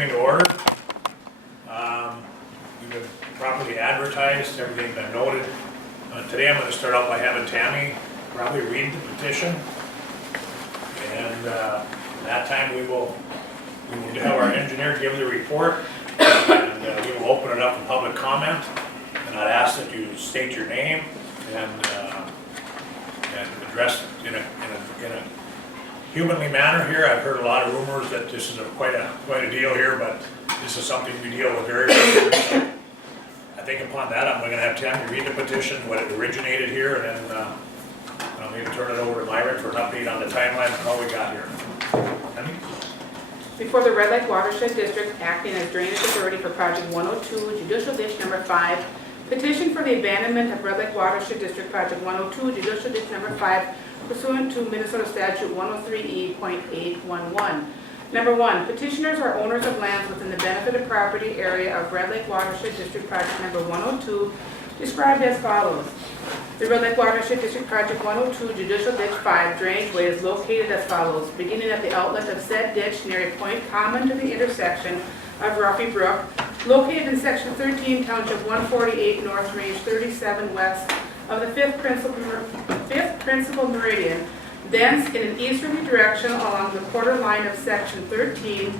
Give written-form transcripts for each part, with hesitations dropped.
hearing to order. We've been properly advertised, everything's been noted. Today I'm going to start out by having Tammy probably read the petition. And that time we will have our engineer give the report. And we will open it up for public comment. And I'd ask that you state your name and address it in a humanly manner here. I've heard a lot of rumors that this is quite a deal here, but this is something we deal with very regularly. So I think upon that, I'm going to have Tammy read the petition, what it originated here, and then I'll maybe turn it over to Myron for an update on the timeline of how we got here. Tammy? Before the Red Lake Watershed District, acting as drainage authority for Project 102, Judicial Ditch Number 5, petition for the abandonment of Red Lake Watershed District Project 102, Judicial Ditch Number 5, pursuant to Minnesota Statute 103E.811. Number 1, petitioners are owners of lands within the benefited property area of Red Lake Watershed District Project Number 102, described as follows. The Red Lake Watershed District Project 102 Judicial Ditch 5 drainage way is located as follows, beginning at the outlet of said ditch near a point common to the intersection of Ruffy Brook, located in Section 13, Township 148 North, Range 37 west of the 5th principal meridian, thence in an easterly direction along the quarter line of Section 13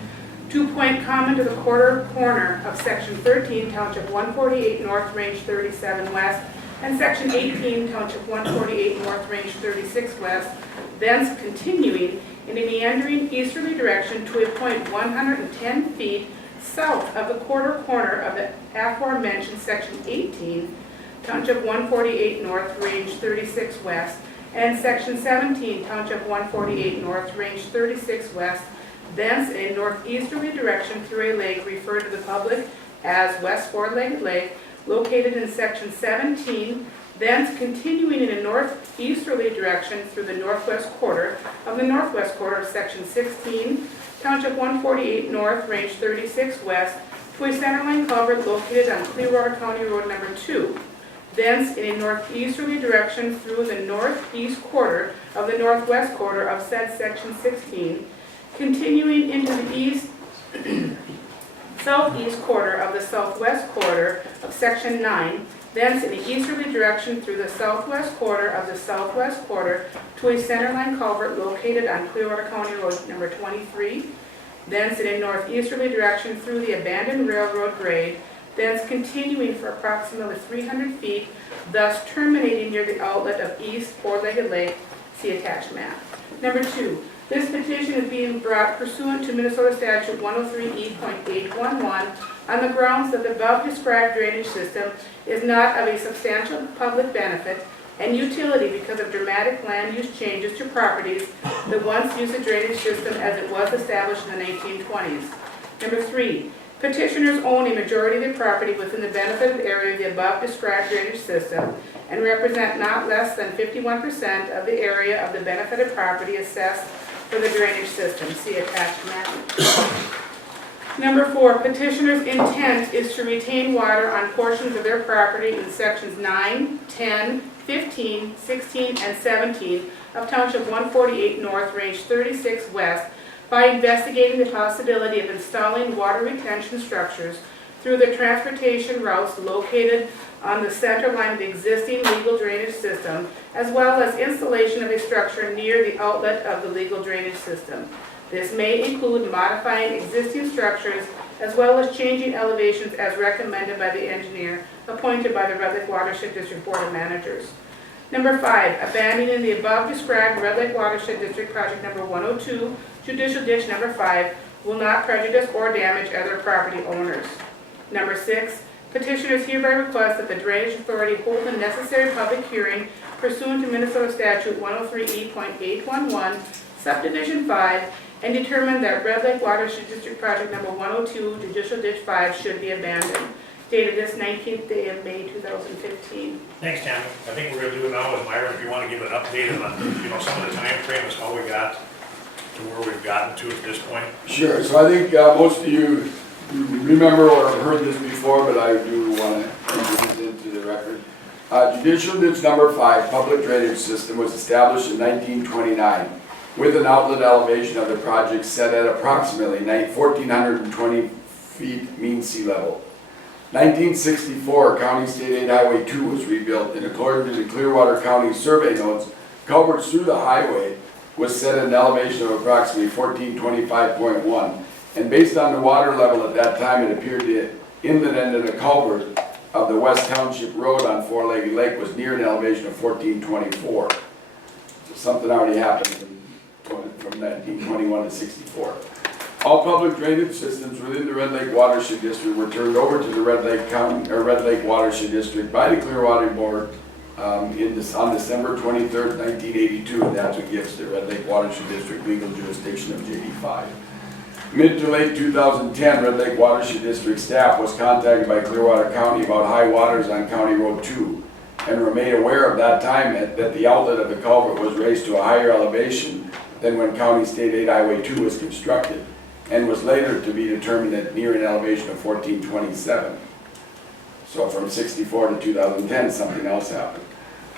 to point common to the corner of Section 13, Township 148 North, Range 37 west, and Section 18, Township 148 North, Range 36 west, thence continuing in a meandering easterly direction to a point 110 feet south of the corner of the aforementioned Section 18, Township 148 North, Range 36 west, and Section 17, Township 148 North, Range 36 west, thence in a northeasterly direction through a lake referred to the public as West Four-Legged Lake, located in Section 17, thence continuing in a northeasterly direction through the northwest quarter of Section 16, Township 148 North, Range 36 west, to a centerline culvert located on Clearwater County Road Number 2. Thence in a northeasterly direction through the northeast quarter of the northwest quarter of said Section 16, continuing into the southeast quarter of the southwest quarter of Section 9, thence in a easterly direction through the southwest quarter of the southwest quarter to a centerline culvert located on Clearwater County Road Number 23, thence in a northeasterly direction through the abandoned railroad grade, thence continuing for approximately 300 feet, thus terminating near the outlet of East Four-Legged Lake, see attached map. Number 2, this petition is being brought pursuant to Minnesota Statute 103E.811 on the grounds that the above described drainage system is not of a substantial public benefit and utility because of dramatic land use changes to properties that once used the drainage system as it was established in the 1920s. Number 3, petitioners own a majority of the property within the benefited area of the above described drainage system and represent not less than 51% of the area of the benefited property assessed for the drainage system. See attached map. Number 4, petitioner's intent is to retain water on portions of their property in sections 9, 10, 15, 16, and 17 of Township 148 North, Range 36 West by investigating the possibility of installing water retention structures through the transportation routes located on the center line of the existing legal drainage system, as well as installation of a structure near the outlet of the legal drainage system. This may include modifying existing structures as well as changing elevations as recommended by the engineer appointed by the Red Lake Watershed District Board of Managers. Number 5, abandoning the above described Red Lake Watershed District Project Number 102, Judicial Ditch Number 5, will not prejudice or damage other property owners. Number 6, petitioners hereby request that the Drainage Authority hold the necessary public hearing pursuant to Minnesota Statute 103E.811, Subdivision 5, and determine that Red Lake Watershed District Project Number 102, Judicial Ditch 5, should be abandoned. Dated this 19th day of May 2015. Thanks, Tammy. I think we're going to do it now with Myron, if you want to give an update on some of the time frames, how we got to where we've gotten to at this point. Sure. So I think most of you remember or have heard this before, but I do want to introduce it into the record. Judicial Ditch Number 5 public drainage system was established in 1929. with an outlet elevation of the project set at approximately 1,420 feet mean sea level. 1964, County State Aid Highway 2 was rebuilt. In accordance to the Clearwater County survey notes, culverts through the highway was set at an elevation of approximately 1425.1. And based on the water level at that time, it appeared the inlet end of the culvert of the West Township Road on Four-Legged Lake was near an elevation of 1424. So something already happened from 1921 to 64. All public drainage systems within the Red Lake Watershed District were turned over to the Red Lake Watershed District by the Clearwater Board on December 23rd, 1982, and that's what gives the Red Lake Watershed District legal jurisdiction of JD5. Mid to late 2010, Red Lake Watershed District staff was contacted by Clearwater County about high waters on County Road 2 and were made aware of that time that the outlet of the culvert was raised to a higher elevation than when County State Aid Highway 2 was constructed, and was later to be determined at near an elevation of 1427. So from 64 to 2010, something else happened.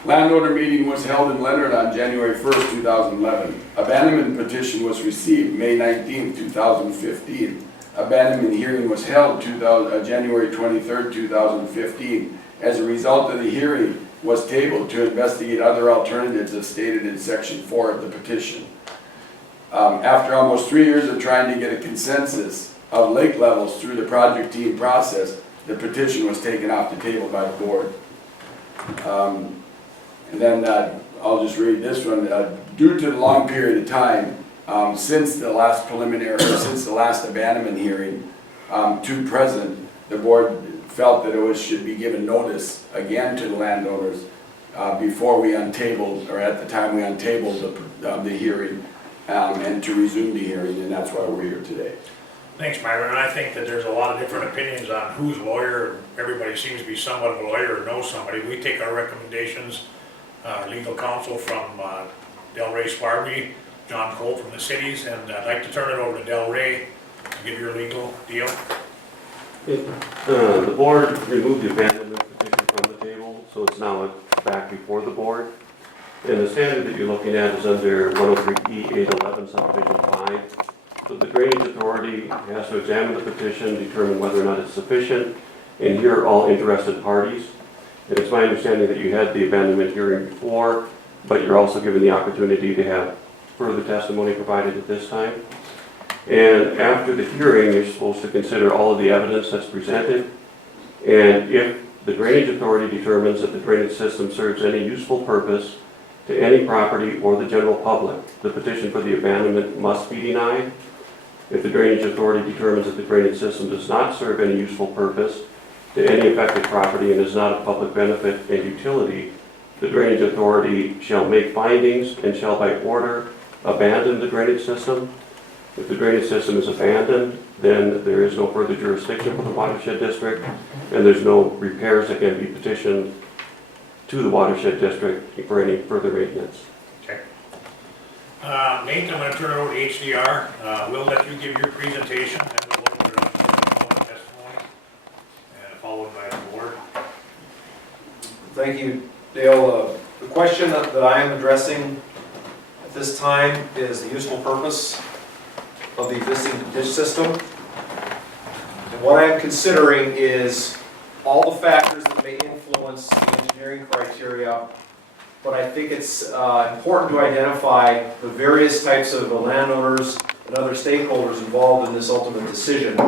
Landowner meeting was held in Leonard on January 1st, 2011. Abandonment petition was received May 19th, 2015. Abandonment hearing was held January 23rd, 2015. As a result of the hearing, was tabled to investigate other alternatives as stated in section 4 of the petition. After almost 3 years of trying to get a consensus of lake levels through the project team process, the petition was taken off the table by the board. And then I'll just read this one. Due to the long period of time since the last since the last abandonment hearing to present, the board felt that it should be given notice again to the landowners before we untabled, or at the time we untabled the hearing, and to resume the hearing, and that's why we're here today. Thanks, Myron, and I think that there's a lot of different opinions on who's lawyer. Everybody seems to be somewhat of a lawyer or knows somebody. We take our recommendations, legal counsel from Del Ray Sparby, John Cole from the cities, and I'd like to turn it over to Del Ray to give your legal deal. The board removed the abandonment petition from the table, so it's now back before the board. And the standard that you're looking at is under 103E811 subdivision 5. So the drainage authority has to examine the petition, determine whether or not it's sufficient, and hear all interested parties. And it's my understanding that you had the abandonment hearing before, but you're also given the opportunity to have further testimony provided at this time. And after the hearing, you're supposed to consider all of the evidence that's presented. And if the drainage authority determines that the drainage system serves any useful purpose to any property or the general public, the petition for the abandonment must be denied. If the drainage authority determines that the drainage system does not serve any useful purpose to any affected property and is not of public benefit and utility, the drainage authority shall make findings and shall by order abandon the drainage system. If the drainage system is abandoned, then there is no further jurisdiction for the watershed district, and there's no repairs that can be petitioned to the watershed district for any further maintenance. Okay. Nate, I'm going to turn it over to HDR. We'll let you give your presentation, and we'll open it up to public testimony, and followed by the board. Thank you, Dale. The question that I am addressing at this time is the useful purpose of the existing ditch system. And what I am considering is all the factors that may influence the engineering criteria, but I think it's important to identify the various types of landowners and other stakeholders involved in this ultimate decision.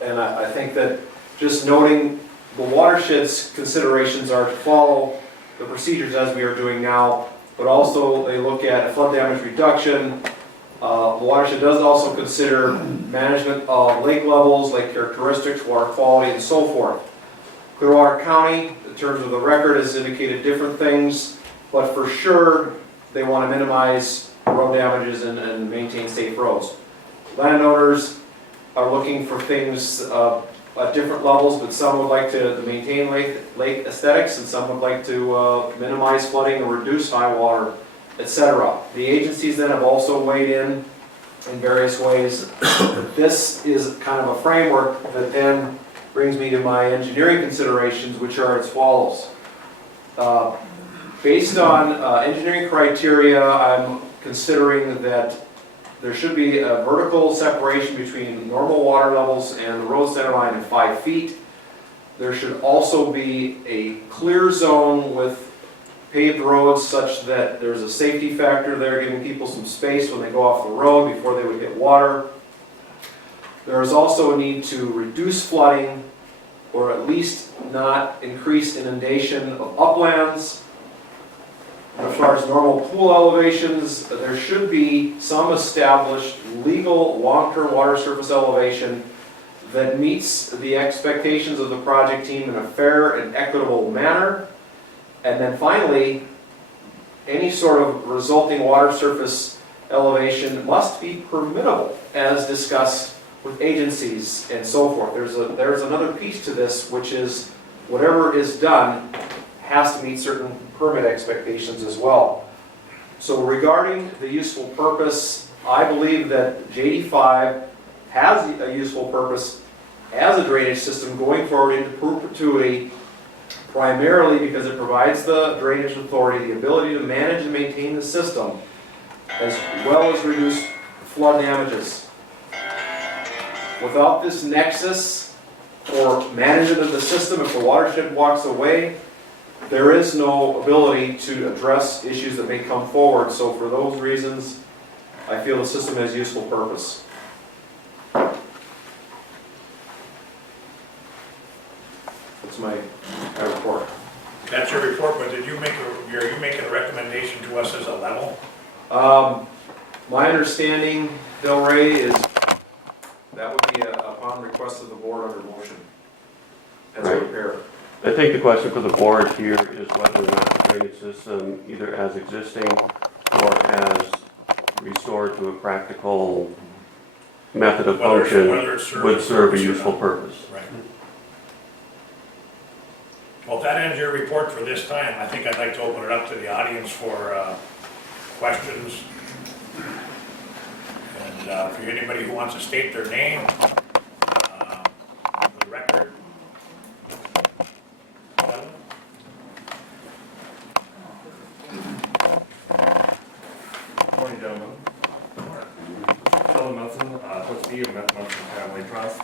And I think that just noting the watershed's considerations are to follow the procedures as we are doing now, but also they look at flood damage reduction. The watershed does also consider management of lake levels, lake characteristics, water quality, and so forth. Clearwater County, in terms of the record, has indicated different things, but for sure they want to minimize road damages and maintain safe roads. Landowners are looking for things at different levels, but some would like to maintain lake aesthetics, and some would like to minimize flooding or reduce high water, etc. The agencies then have also weighed in various ways. This is kind of a framework that then brings me to my engineering considerations, which are as follows. Based on engineering criteria, I'm considering that there should be a vertical separation between normal water levels and the road center line of 5 feet. There should also be a clear zone with paved roads such that there's a safety factor there, giving people some space when they go off the road before they would hit water. There is also a need to reduce flooding, or at least not increase inundation of uplands. As far as normal pool elevations, there should be some established legal long-term water surface elevation that meets the expectations of the project team in a fair and equitable manner. And then finally, any sort of resulting water surface elevation must be permittable, as discussed with agencies and so forth. There's another piece to this, which is whatever is done has to meet certain permit expectations as well. So regarding the useful purpose, I believe that JD5 has a useful purpose as a drainage system going forward into perpetuity, primarily because it provides the drainage authority the ability to manage and maintain the system, as well as reduce flood damages. Without this nexus for management of the system, if the watershed walks away, there is no ability to address issues that may come forward. So for those reasons, I feel the system has useful purpose. That's my report. That's your report, but did you make are you making a recommendation to us as a level? My understanding, Del Rey, is that would be upon request of the board under motion as a Right. repair. I think the question for the board here is whether or not the drainage system, either as existing or as restored to a practical method of Whether function, it serves would serve a purpose or useful not. purpose. Right. Well, if that ends your report for this time, I think I'd like to open it up to the audience for questions. And for anybody who wants to state their name, for the record. Good morning, gentlemen. Sheldon Melson, trustee of Melson Family Trust.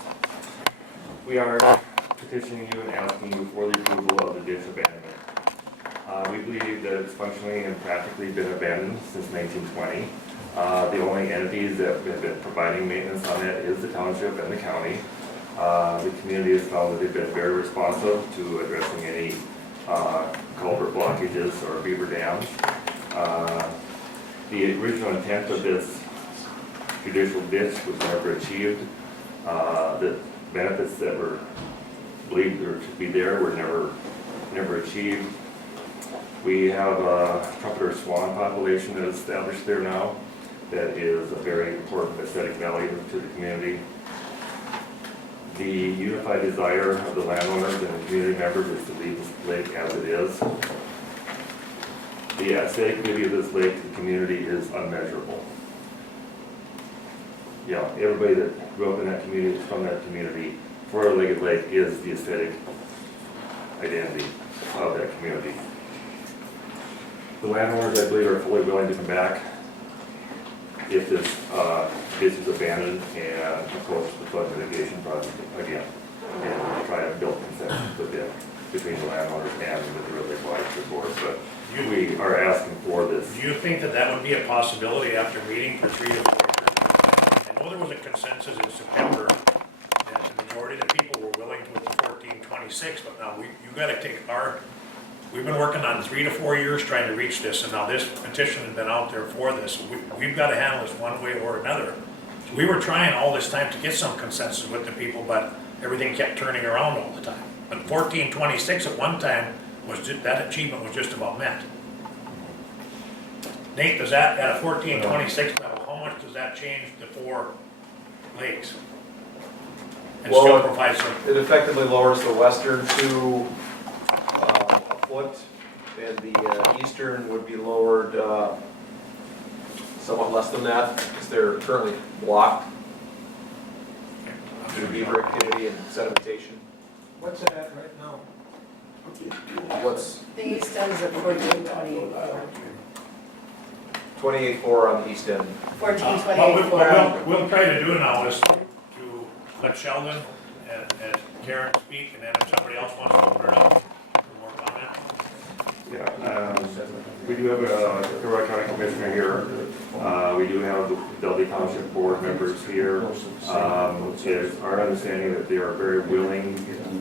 We are petitioning you and asking you for the approval of the ditch abandonment. We believe that it's functionally and practically been abandoned since 1920. The only entities that have been providing maintenance on it is the township and the county. The community has found that they've been very responsive to addressing any culvert blockages or beaver dams. The original intent of this judicial ditch was never achieved. The benefits that were believed there to be there were never achieved. We have a trumpeter swan population that is established there now that is a very important aesthetic value to the community. The unified desire of the landowners and the community members is to leave this lake as it is. The aesthetic beauty of this lake to the community is unmeasurable. Yeah, everybody that grew up in that community, from that community, Four-Legged Lake is the aesthetic identity of that community. The landowners, I believe, are fully willing to come back if this ditch is abandoned and approach the flood mitigation project again and try to build consensus between the landowners and the really wide board. But we are asking for this. Do you think that that would be a possibility after meeting for 3 to 4 years? I know there was a consensus in September that the majority of the people were willing to with the 1426, but now you gotta take we've been working on 3 to 4 years trying to reach this, and now this petition has been out there for this. We've gotta handle this one way or another. We were trying all this time to get some consensus with the people, but everything kept turning around all the time. But 1426 at one time, that achievement was just about met. Nate, does that, at a 1426 level, how much does that change the 4 lakes? And Well, still provide some, It effectively lowers the western to a foot, and the eastern would be lowered somewhat less than that, because they're currently blocked due to beaver activity and sedimentation. What's it at right now? What's, The east ends at 1428. 28-4 on the east end. 1428 What we'll try to do now is to let Sheldon and Karen speak, and then if somebody else wants to open it up for more comment. Yeah, we do have a Kilroy County Commissioner here. We do have the Dudley Township Board members here. It's our understanding that they are very willing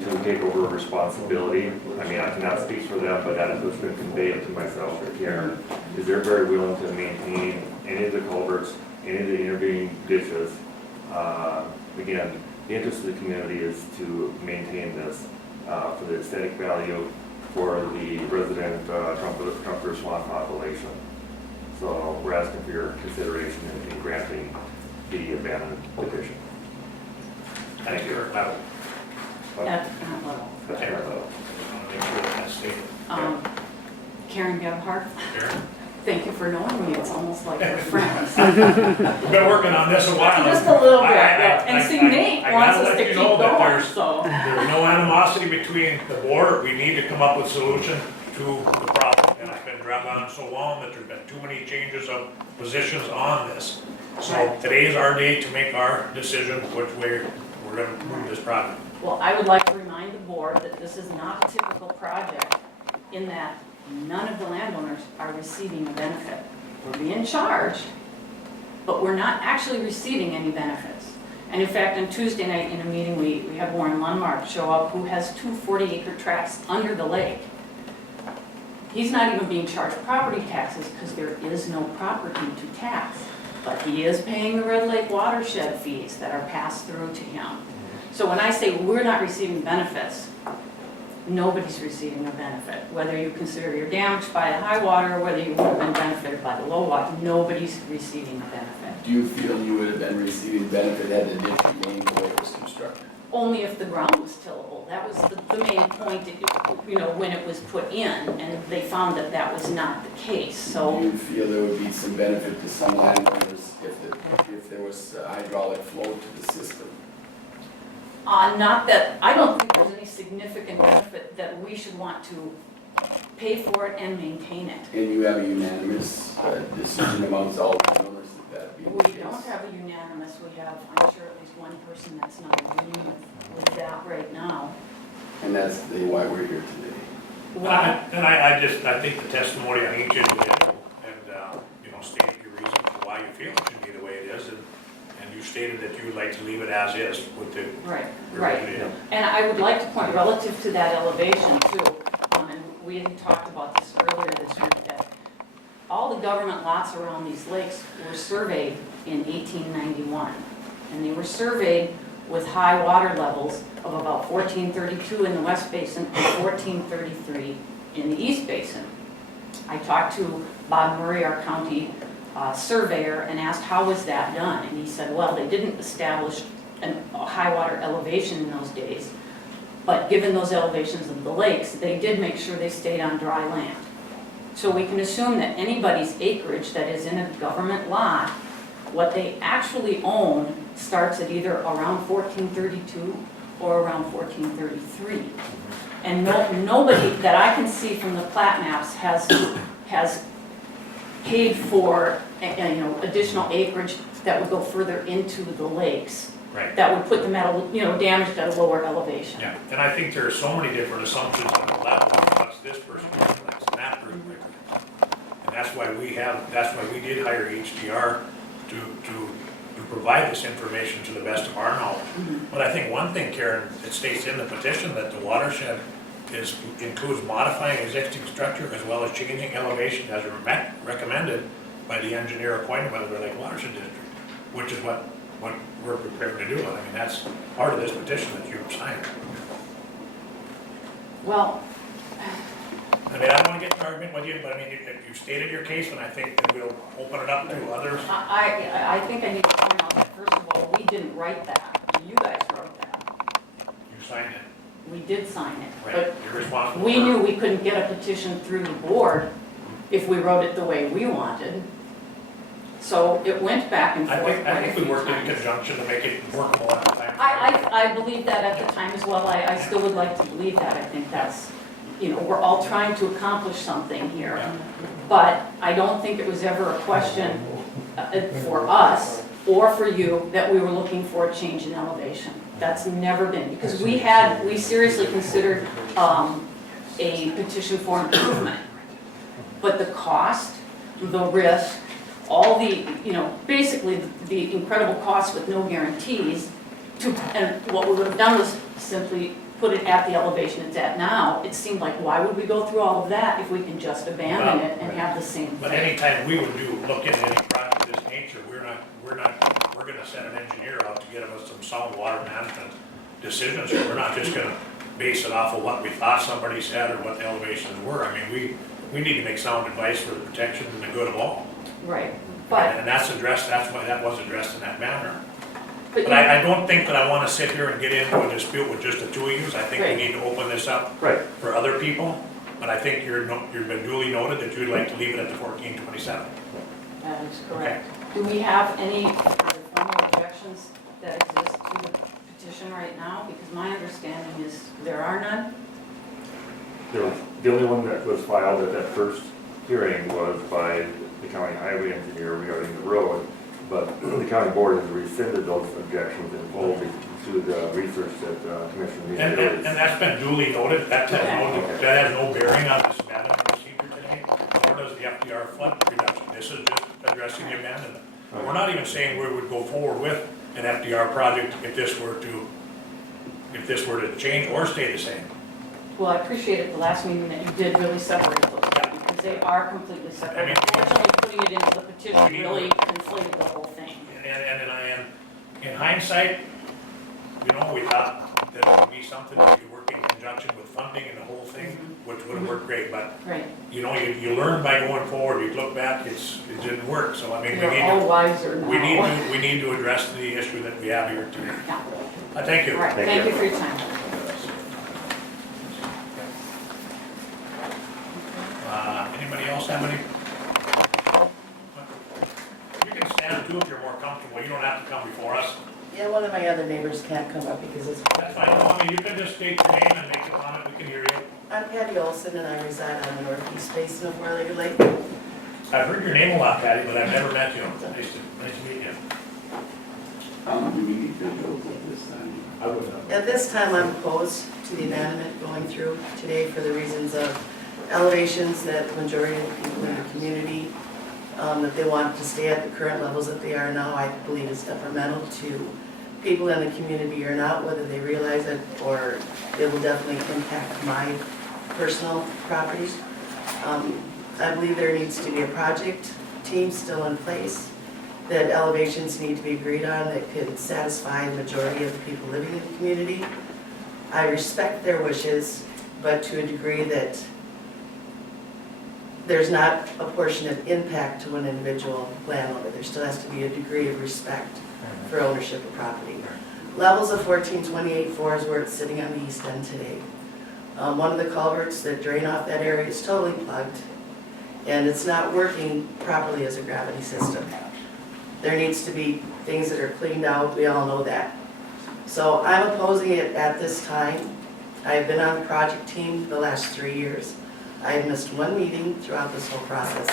to take over responsibility. I mean, I cannot speak for them, but that is what's been conveyed to myself or Karen, is they're very willing to maintain any of the culverts, any of the intervening ditches. Again, the interest of the community is to maintain this for the aesthetic value for the resident Trumpeter Swamp population. So we're asking for your consideration in granting the abandonment petition. Thank you. That's Okay. right. I want to make sure that's stated. Karen Gebhardt, Karen? thank you for knowing me, it's almost like we're friends. We've been working on this a while. Just a little bit, I- and see, Nate I wants gotta us let to you keep know that going, there's- so. There's no animosity between the board. We need to come up with a solution to the problem. And I've been dragged on so long that there's been too many changes of positions on this. So Right. today is our day to make our decision which way we're gonna move this project. Well, I would like to remind the board that this is not a typical project in that none of the landowners are receiving a benefit. We're being charged, but we're not actually receiving any benefits. And in fact, on Tuesday night in a meeting, we had Warren Lundmark show up, who has 2 40-acre tracts under the lake. He's not even being charged property taxes because there is no property to tax. But he is paying the Red Lake watershed fees that are passed through to him. So when I say we're not receiving benefits, nobody's receiving a benefit. Whether you consider you're damaged by the high water, or whether you would have been benefited by the low water, nobody's receiving a benefit. Do you feel you would have been receiving benefit had the ditch remained the way it was constructed? Only if the ground was tillable. That was the main point, when it was put in, and they found that that was not the case, Do so. you feel there would be some benefit to some landowners if there was hydraulic flow to the system? Not that, I don't think there's any significant benefit that we should want to pay for it and maintain it. And you have a unanimous decision amongst all landowners that be the We case? don't have a unanimous, we have, I'm sure, at least one person that's not agreeing with that right now. And that's why we're here today. Well, I think the testimony on each individual and, stated your reason for why you feel it should be the way it is, and you stated that you would like to leave it as is with the. right. Yeah. And I would like to point relative to that elevation too, and we had talked about this earlier this week, that all the government lots around these lakes were surveyed in 1891. And they were surveyed with high water levels of about 1432 in the West Basin and 1433 in the East Basin. I talked to Bob Murray, our county surveyor, and asked how was that done? And he said, well, they didn't establish a high water elevation in those days, but given those elevations of the lakes, they did make sure they stayed on dry land. So we can assume that anybody's acreage that is in a government lot, what they actually own starts at either around 1432 or around 1433. And nobody that I can see from the plat maps has paid for additional acreage that would go further into the lakes. Right. That would put them at damaged at a lower elevation. Yeah, and I think there are so many different assumptions on the level of what's this person recommends, and that person recommends. And that's why we did hire HDR to provide this information to the best of our knowledge. But I think one thing, Karen, it states in the petition that the watershed includes modifying existing structure as well as changing elevation as recommended by the engineer appointed by the Red Lake Watershed District, which is what we're prepared to do. I mean, that's part of this petition that you've signed. Well, I mean, I don't want to get in an argument with you, but I mean, you've stated your case, and I think that we'll open it up to others. I think I need to point out that first of all, we didn't write that. You guys wrote that. You signed it, We did sign it. right? You're responsible. We for it. knew we couldn't get a petition through the board if we wrote it the way we wanted. So it went back and forth I quite a think few we worked in times. conjunction to make it workable at the time. I believe that at the time as well. I still would like to believe that. I think that's you know, we're all trying to accomplish something here. But I don't think it was ever a question for us or for you that we were looking for a change in elevation. That's never been, because we seriously considered a petition for improvement. But the cost, the risk, all the, you know, basically the incredible cost with no guarantees, and what we would have done was simply put it at the elevation it's at now. It seemed like, why would we go through all of that if we can just abandon it and have the same But thing? anytime we would look into any project of this nature, we're gonna send an engineer out to get us some sound water management decisions. We're not just gonna base it off of what we thought somebody said or what the elevations were. I mean, we need to make sound advice for the protection and the good of all. Right, but, And that's why that was addressed in that manner. but But I don't think that I wanna sit here and get into a dispute with just the two of you. I think we Right. need to open this up Right. for other people. But I think you've been duly noted that you'd like to leave it at the 1427. that is correct. Do we have any formal objections that exist to the petition right now? Because my understanding is there are none. The only one that was filed at that first hearing was by the county highway engineer regarding the road, but the county board has rescinded those objections in full to the research that Commissioner And Neal did. that's been duly noted, that has no bearing on this amendment procedure today, nor does the FDR flood reduction. This is just addressing the amendment. We're not even saying we would go forward with an FDR project if this were to change or stay the same. Well, I appreciate at the last meeting that you did really separate those, Yeah. because they are completely separate. I mean- Unfortunately, putting it into the petition really conflated the whole thing. And in hindsight, you know, we thought that it would be something that could work in conjunction with funding and the whole thing, which would have worked great, but Right. you know, you learn by going forward, you look back, it didn't work, so I mean, we We're all need wiser now. we need to address the issue that we have here today. Yeah. Thank you. All right, Thank thank you. you for your time. Anybody else have any? You can stand too if you're more comfortable, you don't have to come before us. Yeah, one of my other neighbors can't come up because it's, That's fine, no, I mean, you can just state your name and make a comment, we can hear you. I'm Patty Olson and I reside on the northeast basin of Four-Legged Lake. I've heard your name a lot, Patty, but I've never met you. Nice to meet you. Do we need visuals at this time? I would have. At this time, I'm opposed to the abandonment going through today for the reasons of elevations that the majority of the people in the community, that they want to stay at the current levels that they are now, I believe is detrimental to people in the community or not, whether they realize it, or it will definitely impact my personal properties. I believe there needs to be a project team still in place, that elevations need to be agreed on that could satisfy the majority of the people living in the community. I respect their wishes, but to a degree that there's not a portion of impact to an individual landowner. There still has to be a degree of respect for ownership of property. Levels of 1428.4 is where it's sitting on the east end today. One of the culverts that drain off that area is totally plugged, and it's not working properly as a gravity system. There needs to be things that are cleaned out, we all know that. So I'm opposing it at this time. I've been on the project team the last 3 years. I have missed one meeting throughout this whole process,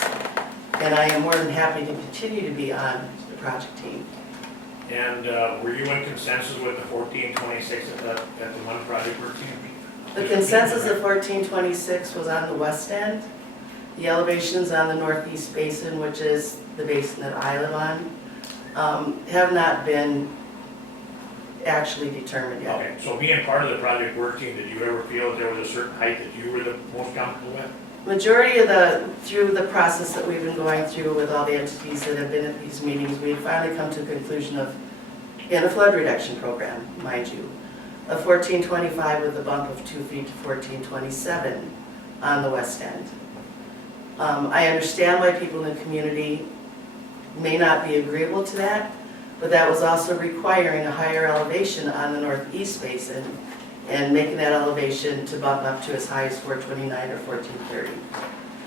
and I am more than happy to continue to be on the project team. And were you in consensus with the 1426 at the one project work team? The consensus of 1426 was on the west end. The elevations on the northeast basin, which is the basin that I live on, have not been actually determined yet. Okay, so being part of the project work team, did you ever feel that there was a certain height that you were the most comfortable with? Majority of through the process that we've been going through with all the entities that have been at these meetings, we've finally come to a conclusion of, in a flood reduction program, mind you, of 1425 with a bump of 2 feet to 1427 on the west end. I understand why people in the community may not be agreeable to that, but that was also requiring a higher elevation on the northeast basin and making that elevation to bump up to as high as 429 or 1430.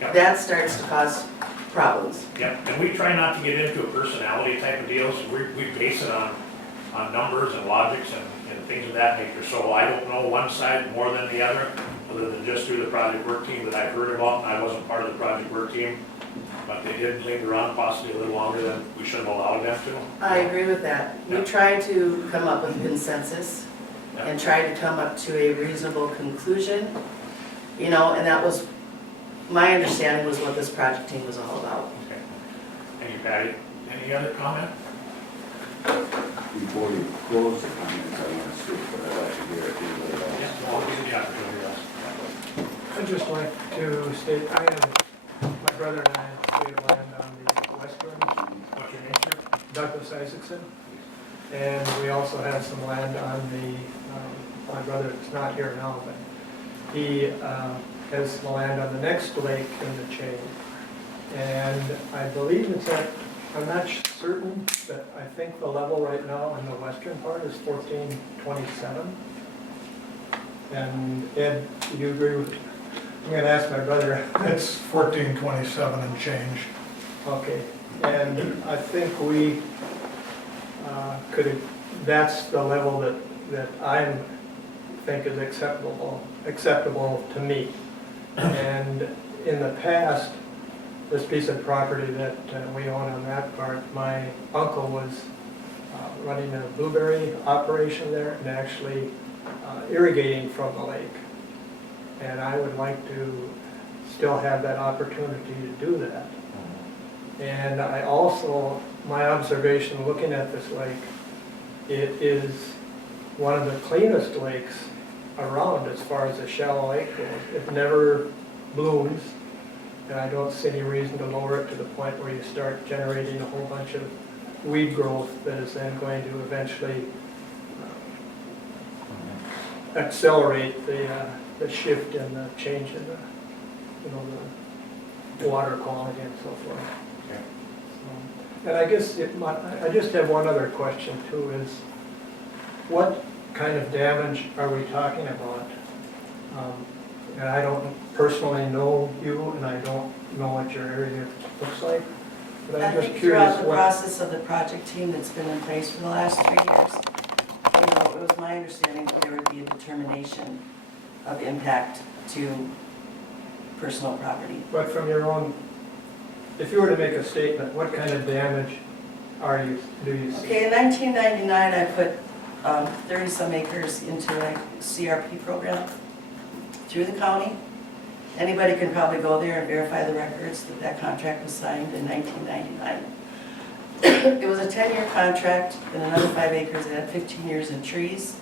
Yeah. That starts to cause problems. Yep, and we try not to get into a personality type of deal, so we base it on numbers and logics and things of that nature. So I don't know one side more than the other, other than just through the project work team that I've heard about, and I wasn't part of the project work team, but they did linger on possibly a little longer than we should have allowed them to. I agree with that. We Yeah. tried to come up with consensus and try to come up to a reasonable conclusion, you know, and that was, my understanding was what this project team was all about. Okay. Thank you, Patty. Any other comment? Before you close the comments, I want to speak, but I'd like to hear it being laid out. Yes, well, we need the opportunity, yes. I'd just like to state, my brother and I stayed land on the western, What's your name, sir? Douglas Isaacson. And we also had some land on my brother is not here now, but he has some land on the next lake in the chain. And I believe it's at, I'm not certain, but I think the level right now on the western part is 1427. And Ed, do you agree with, I'm gonna ask my brother. It's 1427 and change. Okay, and I think we could, that's the level that I think is acceptable to me. And in the past, this piece of property that we own on that part, my uncle was running a blueberry operation there and actually irrigating from the lake. And I would like to still have that opportunity to do that. And I also, my observation looking at this lake, it is one of the cleanest lakes around as far as a shallow lake goes. It never blooms, and I don't see any reason to lower it to the point where you start generating a whole bunch of weed growth that is then going to eventually accelerate the shift and the change in the, you know, the water quality and so forth. Okay. And I guess I just have one other question too, is what kind of damage are we talking about? And I don't personally know you, and I don't know what your area looks like, but I I'm just think curious throughout the what. process of the project team that's been in place for the last 3 years, you know, it was my understanding that there would be a determination of impact to personal property. But from your own, if you were to make a statement, what kind of damage do you see? Okay, in 1999, I put 30-some acres into a CRP program through the county. Anybody can probably go there and verify the records that that contract was signed in 1999. It was a 10-year contract and another 5 acres. It had 15 years in trees.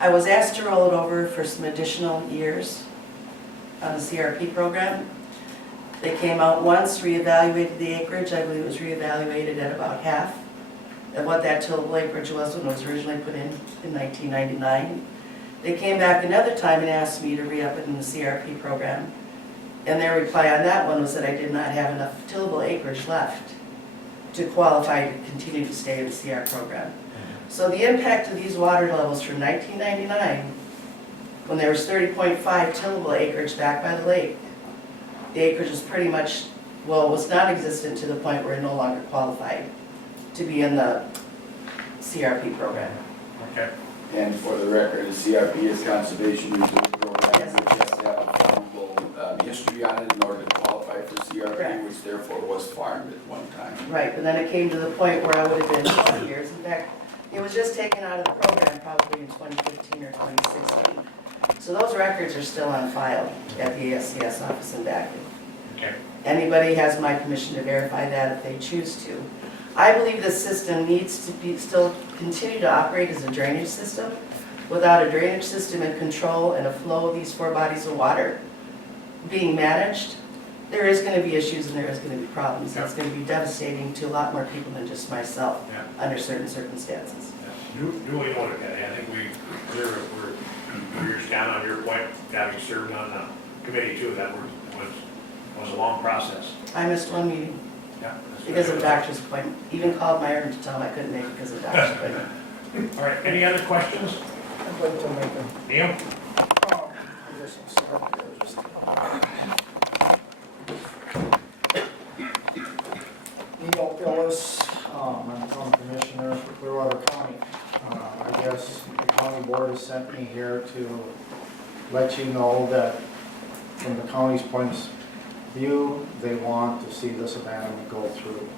I was asked to roll it over for some additional years on the CRP program. They came out once, reevaluated the acreage. I believe it was reevaluated at about half of what that tillable acreage was when it was originally put in 1999. They came back another time and asked me to re-up it in the CRP program. And their reply on that one was that I did not have enough tillable acreage left to qualify to continue to stay in the CR program. So the impact of these water levels from 1999, when there was 30.5 tillable acreage back by the lake, the acreage was pretty much, well, was non-existent to the point where it no longer qualified to be in the CRP program. Okay. And for the record, the CRP is Conservation Reserve Program, Yes. which has to have a farmable history on it in order to qualify for CRP, Correct. which therefore was farmed at one time. Right, but then it came to the point where I would have been 20 years. In fact, it was just taken out of the program probably in 2015 or 2016. So those records are still on file at the ASCS office in Dacton. Okay. Anybody has my permission to verify that if they choose to. I believe the system needs to be, still continue to operate as a drainage system. Without a drainage system in control and a flow of these 4 bodies of water being managed, there is going to be issues and there is going to be problems. It's going to be devastating to a lot more people than just myself Yeah. under certain circumstances. Duly noted, Patty. I think we're years down on your point, having served on the committee too, that was a long process. I missed one meeting Yeah. because of a doctor's appointment. Even called Myron to tell him I couldn't make it because of a doctor's appointment. All right, any other questions? I'd like to make a, Neil? I guess I'll start there. Neil Illis, I'm county commissioner for Clearwater County. I guess the county board has sent me here to let you know that from the county's point of view, they want to see this abandonment go through.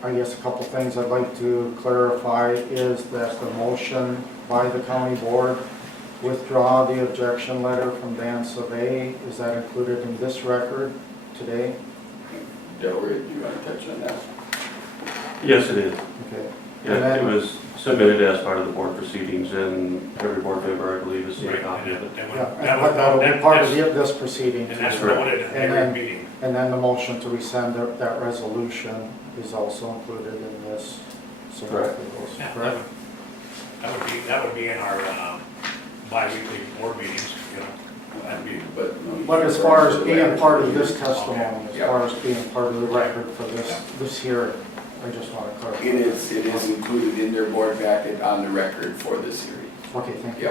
I guess a couple things I'd like to clarify is that the motion by the county board withdraw the objection letter from Dan Survey, is that included in this record today? Delroy, do you want to touch on that? Yes, it is. Okay. Yeah, it was submitted as part of the board proceedings, and every board member, I believe, has seen a copy of it. Yeah, and that'll be part of this proceeding. And that's too. noted in And every then- meeting. And then the motion to rescind that resolution is also included in this. So Correct. Yeah, correct? that would be in our bi-weekly board meetings, you know, that'd be, But as far as being part of this testimony, as Yeah. far as being part of the record for this hearing, I just want to clarify. It is included in their board packet on the record for this hearing. Okay, thank you.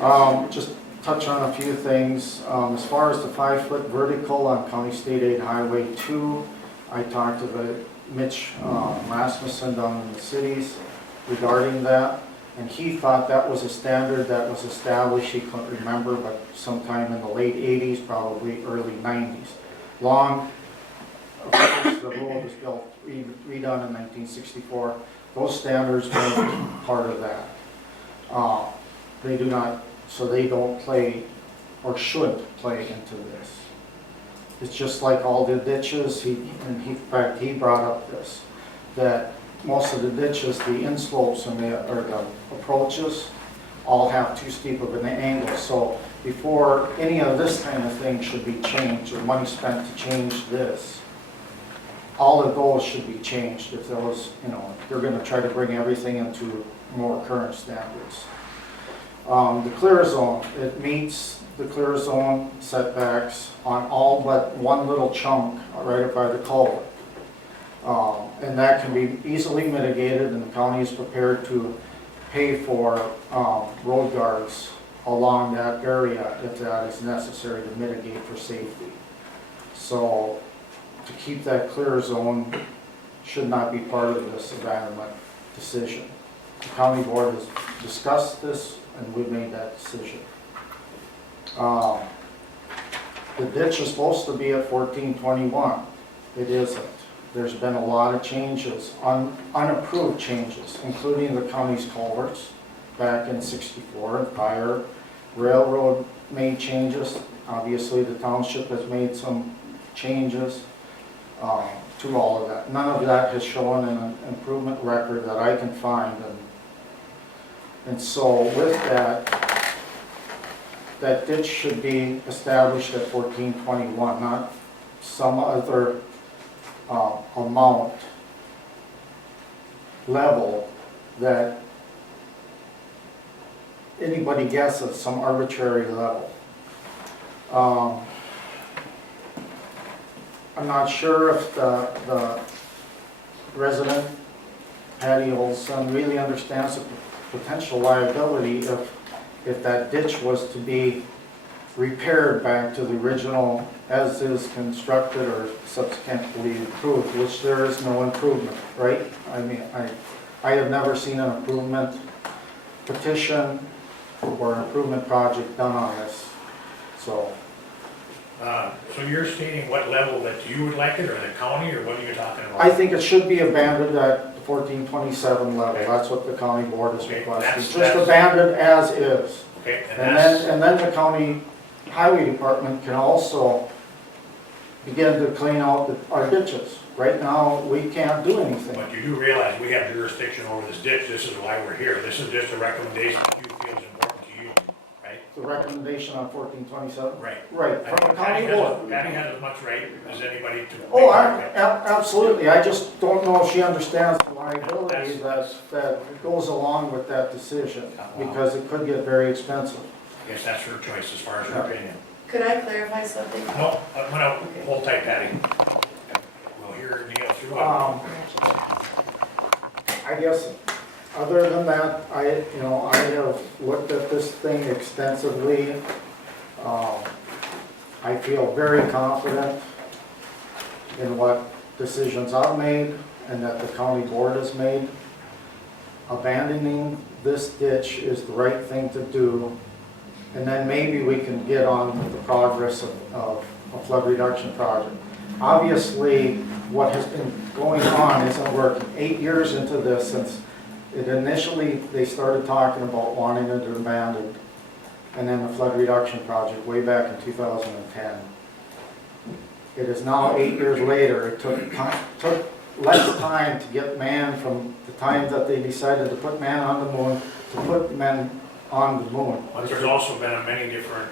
Yep. Just touch on a few things. As far as the 5-foot vertical on County State Aid Highway 2, I talked to Mitch Rasmussen down in the cities regarding that, and he thought that was a standard that was established, he couldn't remember, but sometime in the late 80s, probably early 90s. Of course, the road was built, redone in 1964. Those standards weren't part of that. They do not, so they don't play or should play into this. It's just like all the ditches, in fact, he brought up this, that most of the ditches, the inslopes and the approaches, all have too steep of an angle. So before any of this kind of thing should be changed, or money spent to change this, all of those should be changed if those, they're gonna try to bring everything into more current standards. The clear zone, it meets the clear zone setbacks on all but one little chunk right up by the culvert. And that can be easily mitigated, and the county is prepared to pay for road guards along that area if that is necessary to mitigate for safety. So to keep that clear zone should not be part of this abandonment decision. The county board has discussed this, and we made that decision. The ditch is supposed to be at 1421. It isn't. There's been a lot of changes, unapproved changes, including the county's culverts back in '64 and prior. Railroad made changes. Obviously, the township has made some changes to all of that. None of that has shown in an improvement record that I can find. And so with that ditch should be established at 1421, not some other amount, level that anybody guesses, some arbitrary level. I'm not sure if the resident, Patty Olson, really understands the potential liability if that ditch was to be repaired back to the original as is constructed or subsequently improved, which there is no improvement, right? I mean, I have never seen an improvement petition or improvement project done on this, so. So you're stating what level that you would like it, or the county, or what are you talking about? I think it should be abandoned at the 1427 level, Okay. that's what the county board is Okay, requesting. that's- Just abandoned as is. Okay, And then the county highway department can also begin to clean out our ditches. Right now, we can't do anything. but you do realize we have jurisdiction over this ditch, this is why we're here, this is just a recommendation that you feel is important to you, right? The recommendation on 1427? Right. Right, from the Patty county board. has as much right as anybody to. Oh, absolutely, I just don't know if she understands the liability that goes along with that decision, because it could get very expensive. I guess that's her choice as far as her opinion. Could I clarify something? No, I'm gonna hold tight, Patty. We'll hear Neil through it. I guess, other than that, I have looked at this thing extensively. I feel very confident in what decisions I've made and that the county board has made. abandoning this ditch is the right thing to do, and then maybe we can get on with the progress of a flood reduction project. Obviously, what has been going on isn't working. 8 years into this, since it initially, they started talking about wanting it abandoned, and then the flood reduction project way back in 2010. It is now 8 years later. It took less time to get man from the time that they decided to put man on the moon to put men on the moon. But there's also been many different,